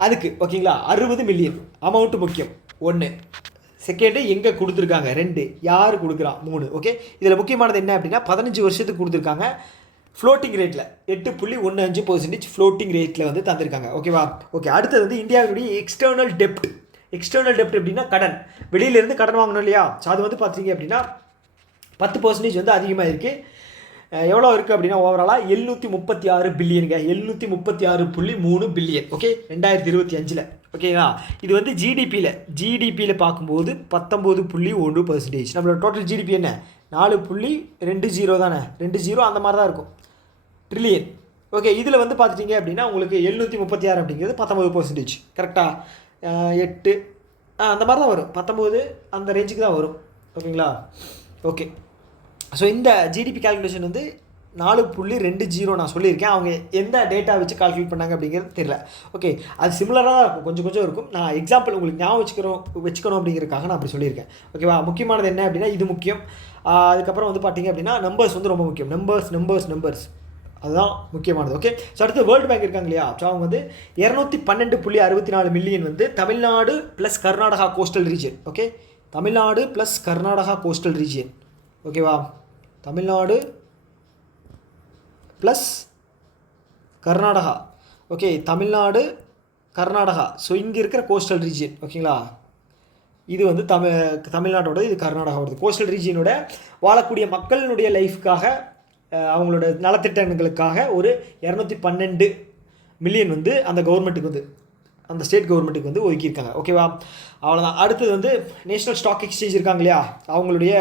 அதுக்கு. ஓகேங்களா, 60 மில்லியன் அமௌண்ட்டு முக்கியம். 1. செகண்டு எங்கே கொடுத்துருக்காங்க? 2. யார் கொடுக்குறா? 3. ஓகே, இதில் முக்கியமானது என்ன அப்படின்னா 15 வருஷத்துக்கு கொடுத்துருக்காங்க. ஃப்ளோட்டிங் ரேட்டில் 8.15% ஃப்ளோட்டிங் ரேட்டில் வந்து தந்திருக்காங்க. ஓகேவா. ஓகே, அடுத்தது வந்து இந்தியாவுடைய எக்ஸ்டர்னல் டெப்ட் அப்படின்னா கடன், வெளியிலேருந்து கடன் வாங்கணும் இல்லையா. ஸோ அது வந்து பார்த்தீங்க அப்படின்னா 10% வந்து அதிகமாக இருக்குது. எவ்வளோ இருக்குது அப்படின்னா ஓவராலாக 736 பில்லியனுங்க. 736.3 பில்லியன். ஓகே, 2025. ஓகேங்களா. இது வந்து ஜிடிபியில் பார்க்கும்போது 19.1%. நம்மளோட டோட்டல் ஜிடிபி என்ன? 4.20 தானே, 20 அந்த மாதிரி தான் இருக்கும், ட்ரில்லியன். ஓகே, இதில் வந்து பார்த்துட்டிங்க அப்படின்னா உங்களுக்கு 736 அப்படிங்கிறது 19%. கரெக்டாக 8 அந்த மாதிரி தான் வரும். 19 அந்த ரேஞ்சுக்கு தான் வரும். ஓகேங்களா. ஓகே, ஸோ இந்த ஜிடிபி கால்குலேஷன் வந்து 4.20 நான் சொல்லியிருக்கேன். அவங்க எந்த டேட்டா வச்சு கால்குலேட் பண்ணாங்க அப்படிங்கிறது தெரியல. ஓகே, அது சிமிலராக தான் இருக்கும், கொஞ்சம் இருக்கும். நான் எக்ஸாம்பிள் உங்களுக்கு ஞாபகம் வச்சுக்கணும் அப்படிங்கிறதுக்காக நான் அப்படி சொல்லியிருக்கேன். ஓகேவா. முக்கியமானது என்ன அப்படின்னா இது முக்கியம். அதுக்கப்புறம் வந்து பார்த்தீங்க அப்படின்னா நம்பர்ஸ் வந்து ரொம்ப முக்கியம். நம்பர்ஸ் அதுதான் முக்கியமானது. ஓகே, ஸோ அடுத்து வேர்ல்டு பேங்க் இருக்காங்க இல்லையா. ஸோ அவங்க வந்து 212.64 மில்லியன் வந்து Tamil Nadu plus Karnataka coastal region. Okay, Tamil Nadu plus Karnataka coastal region. ஓகேவா, Tamil Nadu plus Karnataka. Okay, Tamil Nadu Karnataka. So இங்கே இருக்கிற கோஸ்டல் ரீஜியன். ஓகேங்களா, இது வந்து தமிழ்நாட்டோட, இது கர்நாடகாவோடது. கோஸ்டல் ரீஜியனோட வாழக்கூடிய மக்களினுடைய லைஃப்காக, அவங்களோட நலத்திட்டங்களுக்காக ஒரு 212 மில்லியன் வந்து அந்த கவர்மெண்ட்டுக்கு வந்து, அந்த ஸ்டேட் கவர்மெண்ட்டுக்கு வந்து ஒதுக்கியிருக்காங்க. ஓகேவா, அவ்வளோதான். அடுத்தது வந்து நேஷ்னல் ஸ்டாக் எக்ஸ்சேஞ்ச் இருக்காங்க இல்லையா, அவங்களுடைய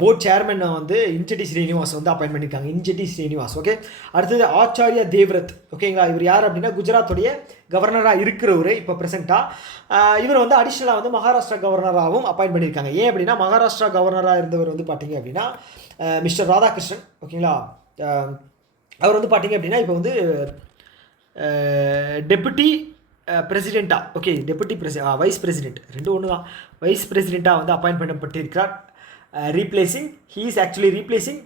போர்ட் சேர்மன் வந்து இன்ஜெட்டி ஸ்ரீனிவாஸ் வந்து அப்பாயின்ட் பண்ணியிருக்காங்க. இன்ஜெட்டி ஸ்ரீனிவாஸ். ஓகே, அடுத்தது ஆச்சாரியா தேவ்ரத். ஓகேங்களா, இவர் யார் அப்படின்னா குஜராத்துடைய கவர்னராக இருக்கிறவர் இப்போ ப்ரெசென்ட்டாக. இவர் வந்து அடிஷ்னலாக வந்து மகாராஷ்டிரா கவர்னராகவும் அப்பாயின்ட் பண்ணியிருக்காங்க. ஏன் அப்படின்னா மகாராஷ்டிரா கவர்னராக இருந்தவர் வந்து பார்த்தீங்க அப்படின்னா மிஸ்டர் ராதாகிருஷ்ணன். ஓகேங்களா, அவர் வந்து பார்த்தீங்க அப்படின்னா இப்போ வந்து டெபுட்டி பிரசிடெண்ட்டாக, ஓகே, வைஸ் பிரசிடெண்ட் ரெண்டு ஒன்று தான், வைஸ் பிரசிடெண்ட்டாக வந்து அப்பாயின்ட் பண்ணப்பட்டிருக்கிறார். ஹீ இஸ் ஆக்சுவலி ரீப்ளேசிங்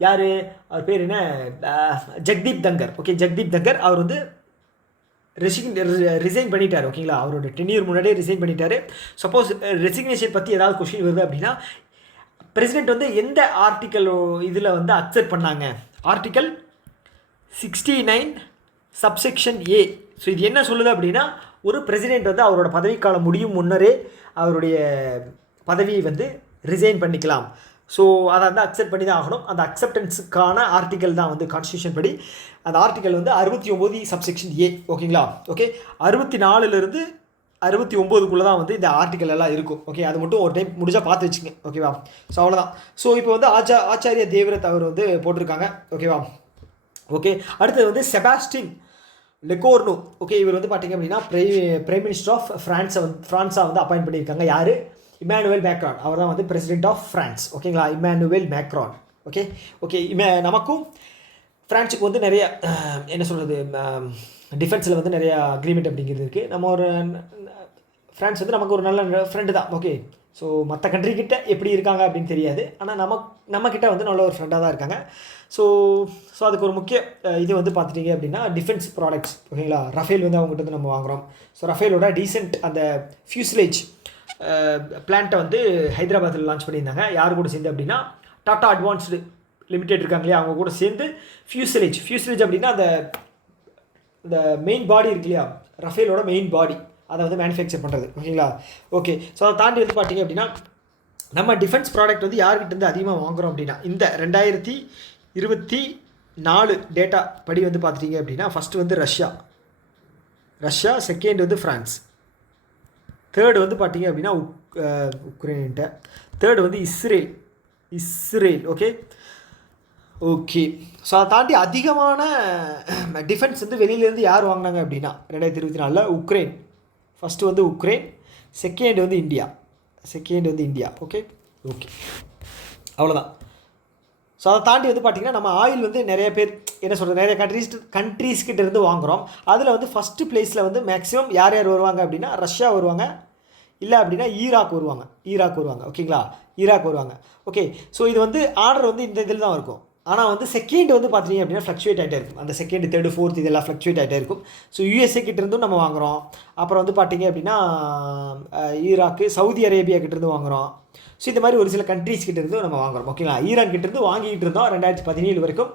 யார், அவர் பேர் என்ன, ஜெக்தீப் தங்கர். ஓகே, ஜெக்தீப் தங்கர் அவர் வந்து ரிசைன் பண்ணிட்டார். ஓகேங்களா, அவரோட டென்யூர் முன்னாடியே ரிசைன் பண்ணிட்டார். சப்போஸ் ரெசிக்னேஷன் பற்றி ஏதாவது கொஸ்டின் வருது அப்படின்னா பிரசிடென்ட் வந்து எந்த ஆர்டிக்கல் இதில் வந்து அக்செப்ட் பண்ணாங்க, ஆர்டிக்கல் 69 சப்செக்ஷன் ஏ. ஸோ இது என்ன சொல்லுது அப்படின்னா ஒரு பிரசிடென்ட் வந்து அவரோட பதவிக்காலம் முடியும் முன்னரே அவருடைய பதவியை வந்து ரிசைன் பண்ணிக்கலாம். ஸோ அதை வந்து அக்செப்ட் பண்ணி தான் ஆகணும். அந்த அக்செப்டன்ஸுக்கான ஆர்டிக்கல் தான் வந்து கான்ஸ்டியூஷன் படி அந்த ஆர்டிக்கல் வந்து 69 சப்செக்ஷன் ஏ. ஓகேங்களா, ஓகே 64லேருந்து 69க்குள்ளே தான் வந்து இந்த ஆர்டிக்கல் எல்லாம் இருக்கும். ஓகே, அது மட்டும் ஒரு டைம் முடிஞ்சால் பார்த்து வச்சுங்க. ஓகேவா, ஸோ அவ்வளோதான். ஸோ இப்போ வந்து ஆச்சாரிய தேவ்ரத் அவர் வந்து போட்டிருக்காங்க. ஓகேவா, ஓகே. அடுத்தது வந்து செபாஸ்டின் லெகோர்னோ. ஓகே, இவர் வந்து பார்த்தீங்க அப்படின்னா பிரைம் மினிஸ்டர் ஆஃப் ஃப்ரான்ஸாக வந்து அப்பாயிண்ட் பண்ணியிருக்காங்க. யார், இமானுவேல் மேக்ரான். அவர் தான் வந்து பிரசிடென்ட் ஆஃப் ஃப்ரான்ஸ். ஓகேங்களா, இமானுவேல் மேக்ரான். ஓகே ஓகே நமக்கும் ஃப்ரான்ஸுக்கு வந்து நிறைய என்ன சொல்கிறது, டிஃபென்ஸில் வந்து நிறையா அக்ரிமெண்ட் அப்படிங்கிறது இருக்குது. நம்ம ஒரு ஃப்ரான்ஸ் வந்து நமக்கு ஒரு நல்ல ஃப்ரெண்டு தான். ஓகே, ஸோ மற்ற கண்ட்ரிக்கிட்ட எப்படி இருக்காங்க அப்படின்னு தெரியாது, ஆனால் நம்மக்கிட்ட வந்து நல்ல ஒரு ஃப்ரெண்டாக தான் இருக்காங்க. ஸோ அதுக்கு ஒரு முக்கிய இது வந்து பார்த்துட்டிங்க அப்படின்னா டிஃபென்ஸ் ப்ராடக்ட்ஸ். ஓகேங்களா, ரஃபேல் வந்து அவங்ககிட்ட வந்து நம்ம வாங்குகிறோம். ஸோ ரஃபேலோட டீசென்ட் அந்த ஃபியூஸ்லேஜ் பிளான்ட்டை வந்து ஹைதராபாத்தில் லான்ச் பண்ணியிருந்தாங்க. யார் கூட சேர்ந்து அப்படின்னா டாட்டா அட்வான்ஸ்டு லிமிடெட் இருக்காங்க இல்லையா, அவங்க கூட சேர்ந்து ஃபியூஸ்லேஜ் அப்படின்னா அந்த மெயின் பாடி இருக்கு இல்லையா, ரஃபேலோட மெயின் பாடி அதை வந்து மேனுஃபேக்சர் பண்ணுறது. ஓகேங்களா, ஓகே. ஸோ அதை தாண்டி வந்து பார்த்தீங்க அப்படின்னா நம்ம டிஃபென்ஸ் ப்ராடக்ட் வந்து யார்கிட்டேருந்து அதிகமாக வாங்குகிறோம் அப்படின்னா இந்த 2024 டேட்டா படி வந்து பார்த்துட்டிங்க அப்படின்னா ஃபஸ்ட்டு வந்து ரஷ்யா, செகண்ட் வந்து ஃப்ரான்ஸ், தேர்டு வந்து பார்த்தீங்க அப்படின்னா உக்ரைன்ட்ட, தேர்டு வந்து இஸ்ரேல். ஓகே ஸோ அதை தாண்டி அதிகமான டிஃபென்ஸ் வந்து வெளியிலேருந்து யார் வாங்கினாங்க அப்படின்னா 2024 உக்ரைன். ஃபஸ்ட்டு வந்து உக்ரைன், செகண்ட் வந்து இந்தியா. ஓகே அவ்வளோதான். ஸோ அதை தாண்டி வந்து பார்த்திங்கன்னா நம்ம ஆயில் வந்து நிறைய பேர் என்ன சொல்கிறது, நிறைய கண்ட்ரீஸ்கிட்ட இருந்து வாங்குகிறோம். அதில் வந்து ஃபஸ்ட்டு ப்ளேஸில் வந்து மேக்ஸிமம் யார் வருவாங்க அப்படின்னா ரஷ்யா வருவாங்க, இல்லை அப்படின்னா ஈராக் வருவாங்க. ஓகேங்களா, ஈராக் வருவாங்க. ஓகே, ஸோ இது வந்து ஆர்டர் வந்து இந்த இதில் தான் இருக்கும். ஆனால் வந்து செகண்ட் வந்து பார்த்திங்க அப்படின்னா ஃப்ளக்சுவேட் ஆகிட்டே இருக்கும். அந்த செகண்ட், தேர்டு, ஃபோர்த் இதெல்லாம் ஃப்ளக்சுவேட் ஆகிட்டே இருக்கும். ஸோ யூஎஸ்ஏ கிட்டேருந்தும் நம்ம வாங்குகிறோம். அப்புறம் வந்து பார்த்திங்க அப்படின்னா ஈராக்கு, சவுதி அரேபியா கிட்டேருந்து வாங்குகிறோம். ஸோ இந்த மாதிரி ஒரு சில கண்ட்ரீஸ் கிட்டேருந்து நம்ம வாங்குகிறோம். ஓகேங்களா, ஈரான் கிட்டேருந்து வாங்கிட்டு இருந்தோம் 2017 வரைக்கும்.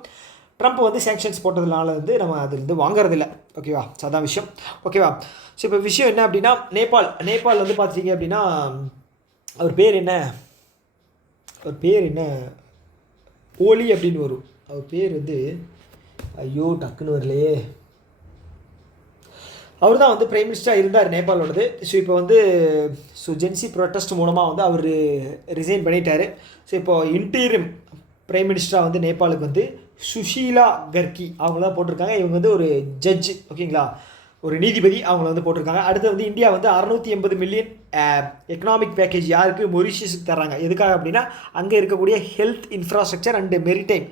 ட்ரம்ப் வந்து சேங்ஷன்ஸ் போட்டதுனால வந்து நம்ம அதுலேருந்து வாங்குறதில்ல. ஓகேவா, ஸோ அதான் விஷயம். ஓகேவா, ஸோ இப்போ விஷயம் என்ன அப்படின்னா நேபாள் வந்து பார்த்திங்க அப்படின்னா அவர் பேர் என்ன ஓலி அப்படின்னு வரும். அவர் பேர் வந்து ஐயோ டக்குன்னு வரலையே. அவர் தான் வந்து பிரைம் மினிஸ்டராக இருந்தார் நேபாளோடது. ஸோ இப்போ வந்து ஜென்சி ப்ரொட்டஸ்ட் மூலமாக வந்து அவர் ரிசைன் பண்ணிட்டார். ஸோ இப்போ இன்டீரியம் பிரைம் மினிஸ்டராக வந்து நேபாளுக்கு வந்து சுஷீலா கர்கி அவங்க தான் போட்டிருக்காங்க. இவங்க வந்து ஒரு ஜட்ஜ். ஓகேங்களா, ஒரு நீதிபதி அவங்கள வந்து போட்டிருக்காங்க. அடுத்து வந்து இந்தியா வந்து 680 மில்லியன் எக்கனாமிக் பேக்கேஜ் யாருக்கு, மொரிஷியஸுக்கு தர்றாங்க. எதுக்காக அப்படின்னா அங்கே இருக்கக்கூடிய ஹெல்த் இன்ஃப்ராஸ்ட்ரக்சர் அண்டு மெரிடைம்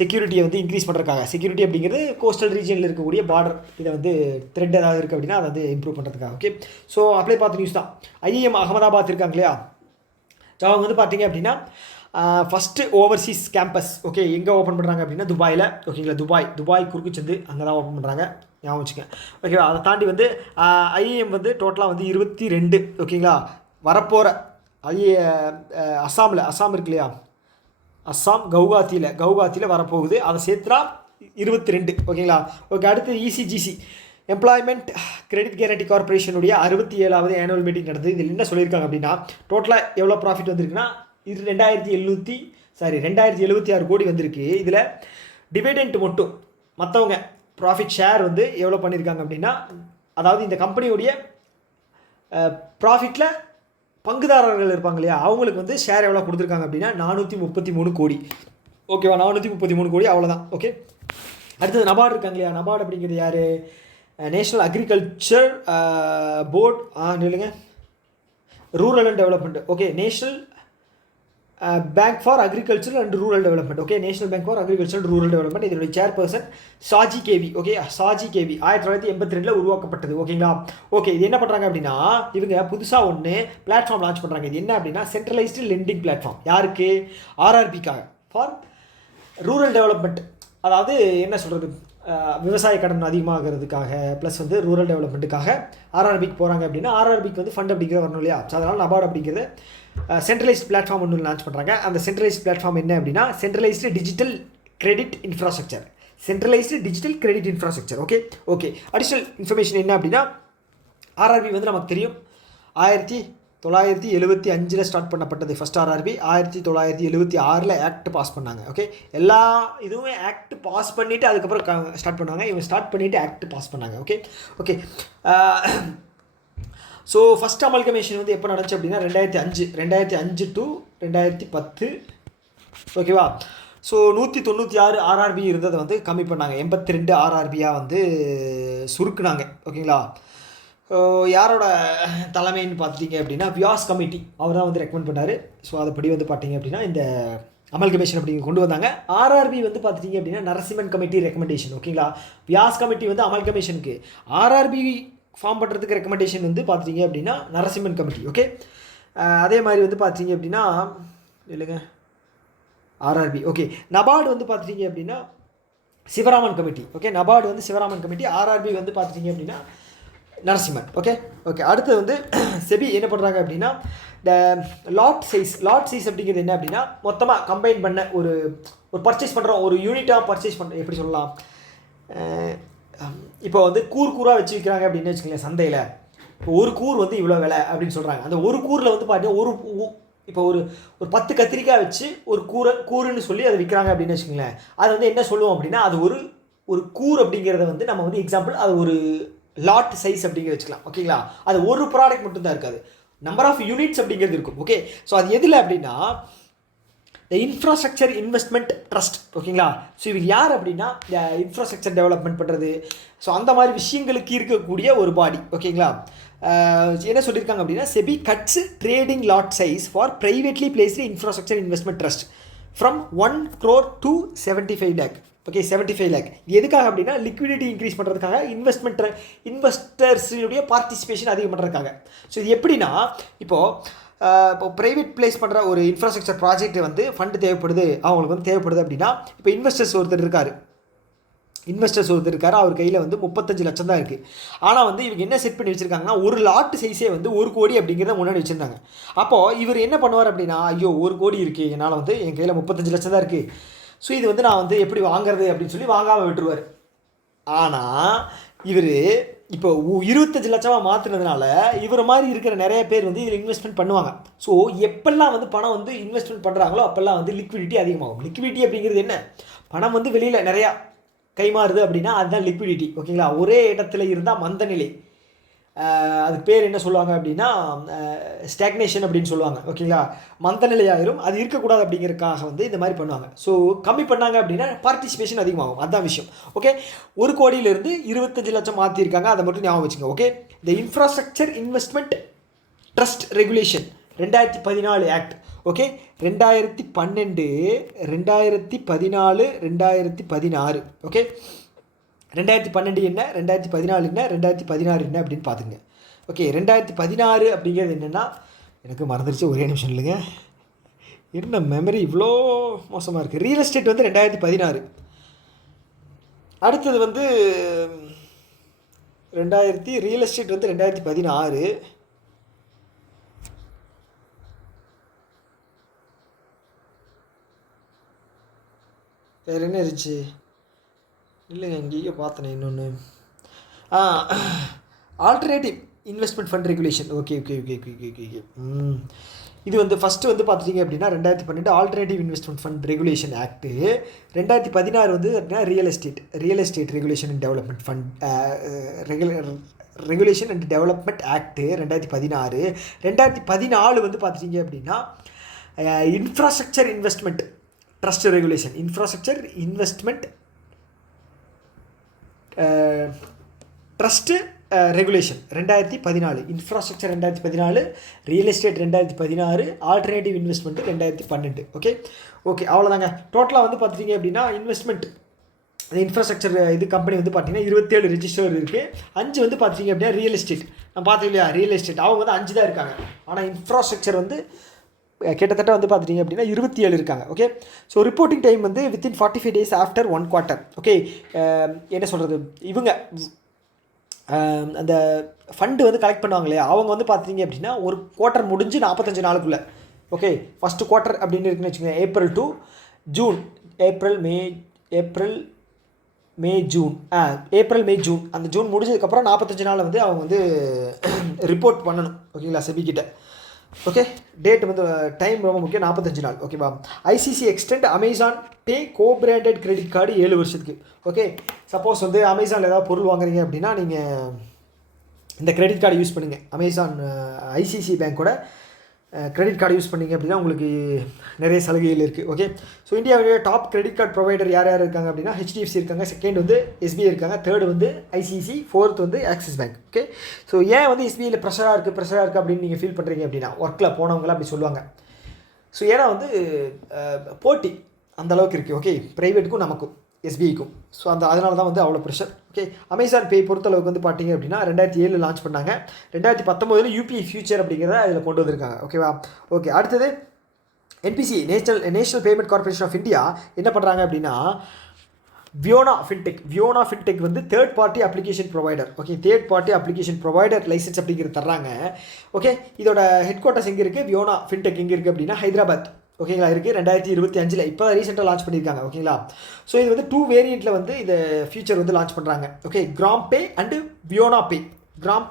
செக்யூரிட்டியை வந்து இன்க்ரீஸ் பண்ணுறதுக்காக. செக்யூரிட்டி அப்படிங்கிறது கோஸ்டல் ரீஜனில் இருக்கக்கூடிய பார்டர் இதை வந்து த்ரெட் ஏதாவது இருக்குது அப்படின்னா அதை வந்து இம்ப்ரூவ் பண்ணுறதுக்காக. ஓகே, ஸோ அப்ளை பார்த்த நியூஸ் தான். ஐஏஎம் அகமதாபாத் இருக்காங்க இல்லையா, ஸோ அவங்க வந்து பார்த்தீங்க அப்படின்னா ஃபஸ்ட்டு ஓவர்சீஸ் கேம்பஸ். ஓகே, எங்கே ஓப்பன் பண்ணுறாங்க அப்படின்னா துபாயில். ஓகேங்களா, துபாய் குறுக்குச்சந்து அங்கே தான் ஓப்பன் பண்ணுறாங்க, ஞாபகம் வச்சுக்கேன். ஓகேவா, அதை தாண்டி வந்து ஐஏஎம் வந்து டோட்டலாக வந்து 22. ஓகேங்களா, வரப்போகிற அஸ்ஸாம் இருக்கு இல்லையா, அஸ்ஸாம் கவுகாத்தியில் வரப்போகுது. அதை சேர்த்துனா 22. ஓகேங்களா, ஓகே. அடுத்து இசிஜிசி எம்ப்ளாய்மெண்ட் கிரெடிட் கேரண்டி கார்பரேஷனுடைய 67வது ஆனுவல் மீட்டிங் நடந்தது. இதில் என்ன சொல்லியிருக்காங்க அப்படின்னா டோட்டலாக எவ்வளோ ப்ராஃபிட் வந்திருக்குன்னா 2076 கோடி வந்திருக்கு. இதில் டிவிடெண்ட் மட்டும் மற்றவங்க ப்ராஃபிட் ஷேர் வந்து எவ்வளோ பண்ணியிருக்காங்க அப்படின்னா, அதாவது இந்த கம்பெனியுடைய ப்ராஃபிட்டில் பங்குதாரர்கள் இருப்பாங்க இல்லையா, அவங்களுக்கு வந்து ஷேர் எவ்வளோ கொடுத்துருக்காங்க அப்படின்னா 433 கோடி. ஓகேவா, 433 கோடி, அவ்வளோதான். ஓகே, அடுத்தது நபார்டு இருக்காங்க இல்லையா, நபார்டு அப்படிங்கிறது யார், நேஷ்னல் அக்ரிகல்ச்சர் போர்ட் இல்லைங்க, rural and development. Okay, national bank for agriculture and rural development. Okay, national bank for agriculture and rural development. இதனுடைய chairperson Shaji KV. Okay, Shaji KV 1982 உருவாக்கப்பட்டது. ஓகேங்களா. ஓகே, இது என்ன பண்ணுறாங்க அப்படின்னா இவங்க புதுசாக ஒன்று பிளாட்ஃபார்ம் லான்ச் பண்ணுறாங்க. இது என்ன அப்படின்னா சென்ட்ரலைஸ்டு லெண்டிங் பிளாட்ஃபார்ம். யாருக்கு? ஆர்ஆர்பிக்காக, ஃபார் ரூரல் டெவலப்மெண்ட். அதாவது என்ன சொல்கிறது, விவசாய கடன் அதிகமாகிறதுக்காக ப்ளஸ் வந்து ரூரல் டெவலப்மெண்ட்டுக்காக ஆர்ஆர்பிக்கு போகிறாங்க அப்படின்னா ஆர்ஆர்பிக்கு வந்து ஃபண்ட் அப்படிங்கிறது வரணும் இல்லையா. ஸோ அதனால் நபார்டு அப்படிங்கிறது சென்ட்ரலைஸ்ட் பிளாட்ஃபார்ம் ஒன்று லான்ச் பண்ணுறாங்க. அந்த சென்ட்ரலைஸ்ட் பிளாட்ஃபார்ம் என்ன அப்படின்னா centralised digital credit infrastructure. Centralised digital credit infrastructure. Okay okay. Additional information என்ன அப்படின்னா ஆர்ஆர்பி வந்து நமக்கு தெரியும் 1975 ஸ்டார்ட் பண்ணப்பட்டது ஃபஸ்ட் ஆர்ஆர்பி. 1976 ஆக்ட் பாஸ் பண்ணாங்க. ஓகே, எல்லா இதுவுமே ஆக்ட் பாஸ் பண்ணிவிட்டு அதுக்கப்புறம் ஸ்டார்ட் பண்ணாங்க. இவங்க ஸ்டார்ட் பண்ணிவிட்டு ஆக்ட் பாஸ் பண்ணாங்க. Okay okay. So first amalgamation வந்து எப்போ நடந்துச்சு அப்படின்னா 2005 டு 2010. ஓகேவா. ஸோ 196 ஆர்ஆர்பி இருந்ததை வந்து கம்மி பண்ணாங்க. 82 ஆர்ஆர்பியாக வந்து சுருக்குனாங்க. ஓகேங்களா. யாரோட தலைமைன்னு பார்த்துட்டிங்க அப்படின்னா வியாஸ் கமிட்டி, அவர் தான் வந்து ரெக்கமெண்ட் பண்ணார். ஸோ அதைப்படி வந்து பார்த்தீங்க அப்படின்னா இந்த அமல்கமேஷன் அப்படிங்க கொண்டு வந்தாங்க. ஆர்ஆர்பி வந்து பார்த்துட்டிங்க அப்படின்னா நரசிம்மன் கமிட்டி ரெக்கமெண்டேஷன். ஓகேங்களா. வியாஸ் கமிட்டி வந்து அமல்கமேஷனுக்கு, ஆர்ஆர்பி ஃபார்ம் பண்ணுறதுக்கு ரெக்கமெண்டேஷன் வந்து பார்த்துட்டிங்க அப்படின்னா நரசிம்மன் கமிட்டி. ஓகே, அதே மாதிரி வந்து பார்த்தீங்க அப்படின்னா இல்லைங்க ஆர்ஆர்பி. ஓகே, நபார்டு வந்து பார்த்துட்டிங்க அப்படின்னா சிவராமன் கமிட்டி. ஓகே, நபார்டு வந்து சிவராமன் கமிட்டி, ஆர்ஆர்பி வந்து பார்த்துட்டிங்க அப்படின்னா நரசிம்மன். Okay okay. அடுத்து வந்து செபி என்ன பண்ணுறாங்க அப்படின்னா இந்த லாட் சைஸ் அப்படிங்கிறது என்ன அப்படின்னா மொத்தமாக கம்பைன் பண்ண ஒரு பர்ச்சேஸ் பண்ணுறோம், ஒரு யூனிட்டாக பர்ச்சேஸ் பண்ணுறோம். எப்படி சொல்லலாம், இப்போ வந்து கூறாக வச்சு விற்கிறாங்க அப்படின்னு வச்சுக்கோங்களேன் சந்தையில். இப்போ ஒரு கூர் வந்து இவ்வளோ விலை அப்படின்னு சொல்கிறாங்க. அந்த ஒரு கூரில் வந்து பார்த்தீங்கன்னா இப்போ ஒரு 10 கத்திரிக்காய் வச்சு ஒரு கூறுன்னு சொல்லி அதை விற்கிறாங்க அப்படின்னு வச்சுக்கோங்களேன். அது வந்து என்ன சொல்லுவோம் அப்படின்னா அது ஒரு கூர் அப்படிங்கிறத வந்து நம்ம வந்து எக்ஸாம்பிள் அது ஒரு லாட் சைஸ் அப்படிங்கிற வச்சுக்கலாம். ஓகேங்களா. அது ஒரு ப்ராடக்ட் மட்டும்தான் இருக்காது, நம்பர் ஆஃப் யூனிட்ஸ் அப்படிங்கிறது இருக்கும். ஓகே, ஸோ அது எதில் அப்படின்னா இந்த இன்ஃப்ராஸ்ட்ரக்சர் இன்வெஸ்ட்மெண்ட் ட்ரஸ்ட். ஓகேங்களா. ஸோ இவங்க யார் அப்படின்னா இந்த இன்ஃப்ராஸ்ட்ரக்சர் டெவலப்மெண்ட் பண்ணுறது, ஸோ அந்த மாதிரி விஷயங்களுக்கு இருக்கக்கூடிய ஒரு பாடி. ஓகேங்களா. என்ன சொல்லியிருக்காங்க அப்படின்னா SEBI cuts trading lot size for privately placed infrastructure investment trust from 1 crore to 75 lakh. Okay, 75 lakh. இது எதுக்காக அப்படின்னா லிக்விடிட்டி இன்க்ரீஸ் பண்ணுறதுக்காக, இன்வெஸ்டர்ஸுடைய பார்ட்டிசிபேஷன் அதிகம் பண்ணுறதுக்காக. ஸோ இது எப்படின்னா இப்போ ப்ரைவேட் பிளேஸ் பண்ணுற ஒரு இன்ஃப்ராஸ்ட்ரக்சர் ப்ராஜெக்ட் வந்து ஃபண்டு தேவைப்படுது, அவங்களுக்கு வந்து தேவைப்படுது அப்படின்னா இப்போ இன்வெஸ்டர்ஸ் ஒருத்தர் இருக்கார், அவர் கையில் வந்து 35 லட்சம் தான் இருக்குது. ஆனால் வந்து இவங்க என்ன செட் பண்ணி வச்சுருக்காங்கன்னா ஒரு லாட் சைஸே வந்து 1 கோடி அப்படிங்கிறத முன்னாடி வச்சுருந்தாங்க. அப்போது இவர் என்ன பண்ணுவார் அப்படின்னா ஐயோ 1 கோடி இருக்குது, என்னால் வந்து என் கையில் 35 லட்சம் தான் இருக்குது, ஸோ இது வந்து நான் வந்து எப்படி வாங்குறது அப்படின்னு சொல்லி வாங்காமல் விட்டுருவார். ஆனால் இவர் இப்போ 25 லட்சமாக மாற்றினதுனால இவர் மாதிரி இருக்கிற நிறைய பேர் வந்து இதில் இன்வெஸ்ட்மெண்ட் பண்ணுவாங்க. ஸோ எப்பெல்லாம் வந்து பணம் வந்து இன்வெஸ்ட்மெண்ட் பண்ணுறாங்களோ அப்போல்லாம் வந்து லிக்விடிட்டி அதிகமாகும். லிக்விடிட்டி அப்படிங்கிறது என்ன, பணம் வந்து வெளியில் நிறையா கைமாறுது அப்படின்னா அதுதான் லிக்விடிட்டி. ஓகேங்களா. ஒரே இடத்துல இருந்தால் மந்த நிலை, அது பேர் என்ன சொல்லுவாங்க அப்படின்னா ஸ்டாக்னேஷன் அப்படின்னு சொல்லுவாங்க. ஓகேங்களா. மந்த நிலையாயிரும், அது இருக்கக்கூடாது அப்படிங்கிறதுக்காக வந்து இந்த மாதிரி பண்ணுவாங்க. ஸோ கம்மி பண்ணாங்க அப்படின்னா பார்ட்டிசிபேஷன் அதிகமாகும், அதுதான் விஷயம். ஓகே, 1 கோடியிலிருந்து 25 லட்சம் மாற்றிருக்காங்க, அதை மட்டும் ஞாபகம் வச்சுங்க. ஓகே, இந்த infrastructure investment trust regulation 2014 act. Okay, 2012, 2014, 2016. Okay, 2012 என்ன, 2014 என்ன, 2016 என்ன அப்படின்னு பார்த்துங்க. ஓகே, 2016 அப்படிங்கிறது என்னென்னா எனக்கு மறந்துடுச்சு, ஒரே நிமிஷம் இல்லைங்க, என்ன மெமரி இவ்வளோ மோசமாக இருக்குது. ரியல் எஸ்டேட் வந்து 2016. அடுத்தது வந்து ரியல் எஸ்டேட் வந்து 2016. வேறு என்ன இருந்துச்சு இல்லைங்க, இங்கேயே பார்த்தேனே இன்னொன்று. Alternative investment fund regulation. Okay okay okay okay okay okay. இது வந்து ஃபஸ்ட்டு வந்து பார்த்துட்டிங்க அப்படின்னா 2012 alternative investment fund regulation act. 2016 வந்து அப்படின்னா real estate regulation and development fund regulation and development act 2016. 2014 வந்து பார்த்துட்டிங்க அப்படின்னா infrastructure investment trust regulation, infrastructure investment trust regulation 2014, infrastructure 2014, real estate 2016, alternative investment 2012. Okay அவ்வளோதாங்க. டோட்டலாக வந்து பார்த்துட்டிங்க அப்படின்னா இன்வெஸ்ட்மெண்ட் இன்ஃப்ராஸ்ட்ரக்சர் இது கம்பெனி வந்து பார்த்தீங்கன்னா 27 ரெஜிஸ்டர் இருக்குது. 5 வந்து பார்த்தீங்க அப்படின்னா ரியல் எஸ்டேட். நான் பார்த்தேன் இல்லையா, ரியல் எஸ்டேட் அவங்க வந்து 5 தான் இருக்காங்க. ஆனால் இன்ஃப்ராஸ்ட்ரக்சர் வந்து கிட்டத்தட்ட வந்து பார்த்துட்டிங்க அப்படின்னா 27 இருக்காங்க. ஓகே, ஸோ ரிப்போர்ட்டிங் டைம் வந்து within 45 days after 1 quarter. Okay, என்ன சொல்கிறது, இவங்க அந்த ஃபண்டு வந்து கலெக்ட் பண்ணுவாங்க இல்லையா, அவங்க வந்து பார்த்தீங்க அப்படின்னா ஒரு குவார்ட்டர் முடிஞ்சு 45 நாளுக்குள்ளே. ஓகே, ஃபஸ்ட்டு குவார்ட்டர் அப்படின்னு இருக்குன்னு வச்சுக்கோங்க, April to June, April May June அந்த ஜூன் முடிஞ்சதுக்கப்புறம் 45 நாள் வந்து அவங்க வந்து ரிப்போர்ட் பண்ணணும். ஓகேங்களா, செபிக்கிட்ட. ஓகே, டேட் வந்து டைம் ரொம்ப முக்கியம், 45 நாள். ஓகேவா. ஐசிசி எக்ஸ்டெண்ட் அமேசான் பே கோ-பிராண்டட் கிரெடிட் கார்டு 7 வருஷத்துக்கு. ஓகே, சப்போஸ் வந்து அமேசானில் ஏதாவது பொருள் வாங்குறீங்க அப்படின்னா நீங்கள் இந்த கிரெடிட் கார்டு யூஸ் பண்ணுங்கள். அமேசான் ஐசிசி பேங்க்கோட கிரெடிட் கார்டு யூஸ் பண்ணிங்க அப்படின்னா உங்களுக்கு நிறைய சலுகைகள் இருக்குது. ஓகே, ஸோ இந்தியாவுடைய டாப் கிரெடிட் கார்டு ப்ரொவைடர் யார் இருக்காங்க அப்படின்னா ஹெச்டிஎஃப்சி இருக்காங்க, செகண்ட் வந்து எஸ்பிஐ இருக்காங்க, தேர்டு வந்து ஐசிசி, ஃபோர்த் வந்து ஆக்சிஸ் பேங்க். ஓகே, ஸோ ஏன் வந்து எஸ்பிஐயில் ப்ரெஷராக இருக்குது அப்படின்னு நீங்கள் ஃபீல் பண்ணுறீங்க அப்படின்னா, ஒர்க்கில் போனவங்களாம் அப்படி சொல்லுவாங்க. ஸோ ஏன்னா வந்து போட்டி அந்தளவுக்கு இருக்குது. ஓகே, ப்ரைவேட்டுக்கும் நமக்கும் எஸ்பிஐக்கும். ஸோ அதனால தான் வந்து அவ்வளோ ப்ரெஷர். ஓகே, அமேசான் பே பொறுத்தளவுக்கு வந்து பார்த்தீங்க அப்படின்னா 2007 லான்ச் பண்ணாங்க. 2019 யூபிஐ ஃபியூச்சர் அப்படிங்கிறத அதில் கொண்டு வந்திருக்காங்க. ஓகேவா. ஓகே, அடுத்தது NPC national payment corporation of India என்ன பண்ணுறாங்க அப்படின்னா வியோனா ஃபின்டெக் வந்து third party application provider. Okay, third party application provider licence அப்படிங்கிறது தர்றாங்க. ஓகே, இதோட ஹெட் குவார்ட்டர்ஸ் எங்கே இருக்குது, வியோனா ஃபின்டெக் எங்கே இருக்குது அப்படின்னா ஹைதராபாத். ஓகேங்களா, இருக்குது. 2025 இப்போ தான் ரீசெண்டாக லான்ச் பண்ணியிருக்காங்க. ஓகேங்களா, ஸோ இது வந்து 2 வேரியண்ட்டில் வந்து இந்த ஃபியூச்சர் வந்து லான்ச் பண்ணுறாங்க. ஓகே, கிராம் பே அண்டு வியோனா பே ஞாபகம்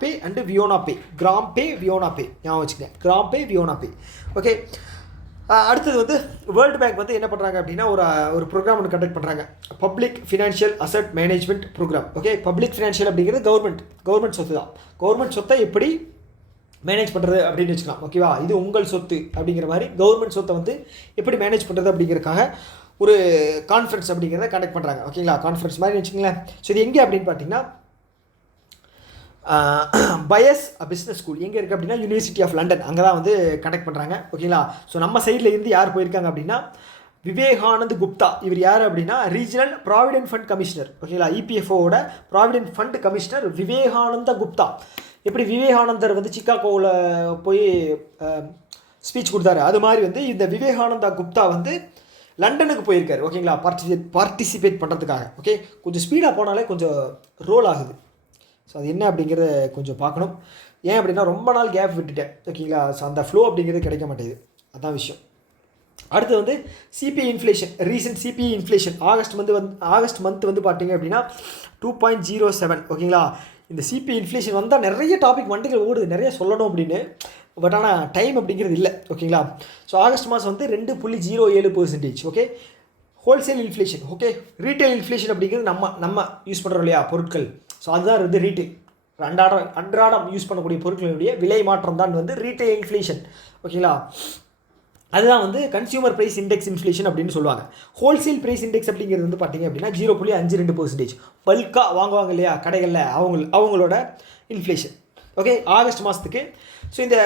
வச்சுக்கேன், கிராம் பே வியோனா பே. ஓகே, அடுத்தது வந்து வேர்ல்டு பேங்க் வந்து என்ன பண்ணுறாங்க அப்படின்னா ஒரு ப்ரோக்ராம் ஒன்று கண்டக்ட் பண்ணுறாங்க, public financial asset management programme. Okay, public financial அப்படிங்கிறது கவர்மெண்ட் சொத்து தான். கவர்மெண்ட் சொத்தை எப்படி மேனேஜ் பண்ணுறது அப்படின்னு வச்சுக்கலாம். ஓகேவா, இது உங்கள் சொத்து அப்படிங்கிற மாதிரி கவர்மெண்ட் சொத்தை வந்து எப்படி மேனேஜ் பண்ணுறது அப்படிங்கிறதுக்காக ஒரு கான்ஃபரன்ஸ் அப்படிங்கிறத கண்டக்ட் பண்ணுறாங்க. ஓகேங்களா, கான்ஃபரன்ஸ் மாதிரி வச்சுக்கோங்களேன். ஸோ இது எங்கே அப்படின்னு பார்த்தீங்கன்னா பயஸ் பிஸ்னஸ் ஸ்கூல் எங்கே இருக்குது அப்படின்னா யூனிவர்சிட்டி ஆஃப் லண்டன், அங்கே தான் வந்து கண்டக்ட் பண்ணுறாங்க. ஓகேங்களா, ஸோ நம்ம சைடில் இருந்து யார் போயிருக்காங்க அப்படின்னா விவேகானந்த் குப்தா. இவர் யார் அப்படின்னா ரீஜனல் ப்ராவிடென்ட் ஃபண்ட் கமிஷனர். ஓகேங்களா, இபிஎஃப்ஓட provident fund commissioner Vivekananda Gupta. எப்படி விவேகானந்தர் வந்து சிக்காகோவில் போய் ஸ்பீச் கொடுத்தாரு, அது மாதிரி வந்து இந்த விவேகானந்தா குப்தா வந்து லண்டனுக்கு போயிருக்காரு. ஓகேங்களா, பார்ட்டிசிபேட் பண்ணுறதுக்காக. ஓகே, கொஞ்சம் ஸ்பீடாக போனாலே கொஞ்சம் ரோல் ஆகுது. ஸோ அது என்ன அப்படிங்கிறத கொஞ்சம் பார்க்கணும். ஏன் அப்படின்னா ரொம்ப நாள் கேப் விட்டுட்டேன். ஓகேங்களா, ஸோ அந்த ஃப்ளோ அப்படிங்கிறது கிடைக்க மாட்டேங்குது, அதான் விஷயம். அடுத்து வந்து CBI inflation, recent CBI inflation August month வந்து பார்த்தீங்க அப்படின்னா 2.07. ஓகேங்களா, இந்த சிபிஐ இன்ஃப்ளேஷன் வந்தால் நிறைய டாபிக் வண்டிகள் ஓடுது, நிறைய சொல்லணும் அப்படின்னு. பட் ஆனால் டைம் அப்படிங்கிறது இல்லை. ஓகேங்களா, ஸோ ஆகஸ்ட் மாதம் வந்து 2.07%. Okay, wholesale inflation. Okay, retail inflation அப்படிங்கிறது நம்ம யூஸ் பண்ணுறோம் இல்லையா பொருட்கள், ஸோ அதுதான் வந்து ரீட்டைல். அன்றாடம் யூஸ் பண்ணக்கூடிய பொருட்களுடைய விலை மாற்றம் தான் வந்து ரீட்டைல் இன்ஃப்ளேஷன். ஓகேங்களா, அதுதான் வந்து கன்சியூமர் ப்ரைஸ் இண்டெக்ஸ் இன்ஃப்ளேஷன் அப்படின்னு சொல்லுவாங்க. ஹோல்சேல் ப்ரைஸ் இண்டெக்ஸ் அப்படிங்கிறது வந்து பார்த்தீங்க அப்படின்னா 0.52%. பல்காக வாங்குவாங்க இல்லையா கடைகளில், அவங்களோட இன்ஃப்ளேஷன். ஓகே, ஆகஸ்ட் மாதத்துக்கு. ஸோ இந்த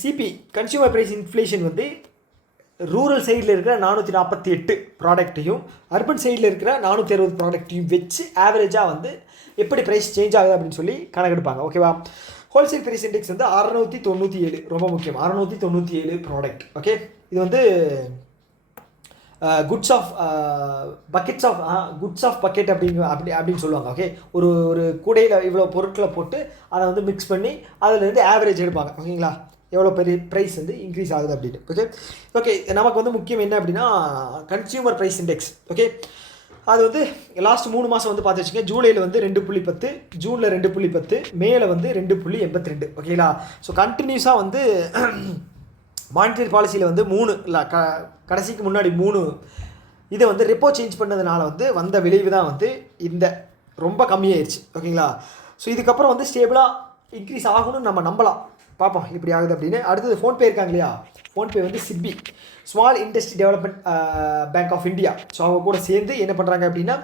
சிபி கன்சியூமர் ப்ரைஸ் இன்ஃப்ளேஷன் வந்து ரூரல் சைடில் இருக்கிற 448 ப்ராடக்ட்டையும் அர்பன் சைடில் இருக்கிற 460 ப்ராடக்ட்டையும் வச்சு ஆவரேஜாக வந்து எப்படி ப்ரைஸ் சேஞ்ச் ஆகுது அப்படின்னு சொல்லி கணக்கெடுப்பாங்க. ஓகேவா, ஹோல்சேல் ப்ரைஸ் இண்டெக்ஸ் வந்து 697, ரொம்ப முக்கியம், 697 ப்ராடக்ட். ஓகே, இது வந்து குட்ஸ் ஆஃப் பக்கெட் அப்படின்னு சொல்லுவாங்க. ஓகே, ஒரு கூடையில் இவ்வளோ பொருட்களை போட்டு அதை வந்து மிக்ஸ் பண்ணி அதிலேருந்து ஆவரேஜ் எடுப்பாங்க. ஓகேங்களா, எவ்வளோ பெரிய ப்ரைஸ் வந்து இன்க்ரீஸ் ஆகுது அப்படின்னு. ஓகே, நமக்கு வந்து முக்கியம் என்ன அப்படின்னா கன்சியூமர் ப்ரைஸ் இண்டெக்ஸ். ஓகே, அது வந்து லாஸ்ட் 3 மாதம் வந்து பார்த்து வச்சுக்கோங்க. ஜூலையில் வந்து 2.10, ஜூனில் 2.10, மேல வந்து 2.82. ஓகேங்களா, ஸோ கண்டினியூஸாக வந்து மானிட்டரி பாலிசியில் வந்து 3 இல்லை கடைசிக்கு முன்னாடி 3 இதை வந்து ரெப்போ சேஞ்ச் பண்ணதுனால வந்து வந்த விளைவு தான் வந்து இந்த ரொம்ப கம்மியாயிருச்சு. ஓகேங்களா, ஸோ இதுக்கப்புறம் வந்து ஸ்டேபிளாக இன்க்ரீஸ் ஆகணும்னு நம்ம நம்பலாம். பார்ப்போம் இப்படி ஆகுது அப்படின்னு. அடுத்தது ஃபோன்பே இருக்காங்க இல்லையா, ஃபோன்பே வந்து SIDBI small industry development bank of India. So அவங்க கூட சேர்ந்து என்ன பண்ணுறாங்க அப்படின்னா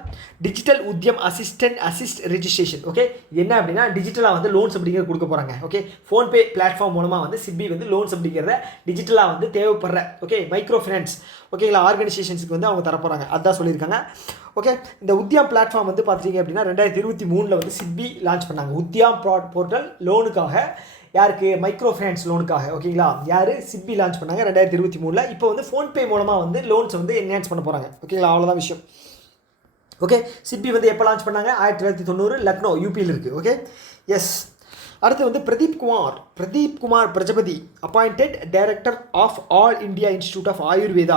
digital Udyam assist registration. Okay, என்ன அப்படின்னா டிஜிட்டலாக வந்து லோன்ஸ் அப்படிங்கிறது கொடுக்க போகிறாங்க. ஓகே, ஃபோன்பே பிளாட்ஃபார்ம் மூலமாக வந்து சிட்பி வந்து லோன்ஸ் அப்படிங்கிறத டிஜிட்டலாக வந்து தேவைப்படுற ஓகே மைக்ரோ ஃபினான்ஸ் ஓகேங்களா ஆர்கனைசேஷன்ஸுக்கு வந்து அவங்க தரப்போகிறாங்க, அதுதான் சொல்லியிருக்காங்க. ஓகே, இந்த உத்யாம் பிளாட்ஃபார்ம் வந்து பார்த்தீங்க அப்படின்னா 2023 வந்து சிட்பி லான்ச் பண்ணாங்க. உத்யாம் போர்ட்டல் லோனுக்காக யாருக்கு, மைக்ரோ ஃபைனான்ஸ் லோனுக்காக. ஓகேங்களா, யார் சிட்பி லான்ச் பண்ணாங்க 2023. இப்போ வந்து ஃபோன்பே மூலமாக வந்து லோன்ஸ் வந்து என்ஹான்ஸ் பண்ண போகிறாங்க. ஓகேங்களா, அவ்வளோதான் விஷயம். ஓகே, சிட்பி வந்து எப்போ லான்ச் பண்ணாங்க, 1990 லக்னோ யூபியில் இருக்குது. Okay, yes. அடுத்து வந்து Pradeep Kumar Prajapati appointed director of All India Institute of Ayurveda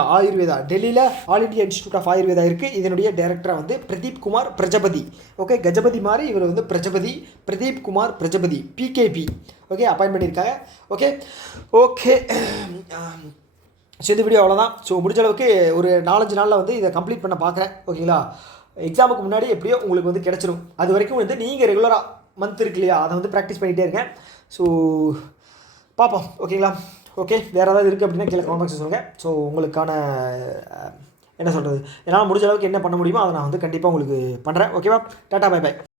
டெல்லியில் All India Institute of Ayurveda இருக்குது. இதனுடைய டைரக்டராக வந்து பிரதீப் குமார் பிரஜபதி. ஓகே, கஜபதி மாதிரி இவர் வந்து Pradeep Kumar Prajapati PKP. Okay, appoint பண்ணியிருக்காங்க. ஓகே. ஸோ இந்த வீடியோ அவ்வளோதான். ஸோ முடிஞ்ச அளவுக்கு ஒரு 4-5 நாளில் வந்து இதை கம்ப்ளீட் பண்ண பார்க்குறேன். ஓகேங்களா, எக்ஸாமுக்கு முன்னாடி எப்படியோ உங்களுக்கு வந்து கிடச்சிடும். அது வரைக்கும் வந்து நீங்கள் ரெகுலராக மந்த் இருக்கு இல்லையா, அதை வந்து ப்ராக்டிஸ் பண்ணிகிட்டே இருக்கேன். ஸோ பார்ப்போம். ஓகேங்களா, ஓகே. வேறு ஏதாவது இருக்குது அப்படின்னா கீழே கமெண்ட் பாக்ஸ் சொல்லுங்கள். ஸோ உங்களுக்கான என்ன சொல்கிறது, என்னால் முடிஞ்ச அளவுக்கு என்ன பண்ண முடியுமோ அதை நான் வந்து கண்டிப்பாக உங்களுக்கு பண்ணுறேன். ஓகேவா, டாட்டா பை பை.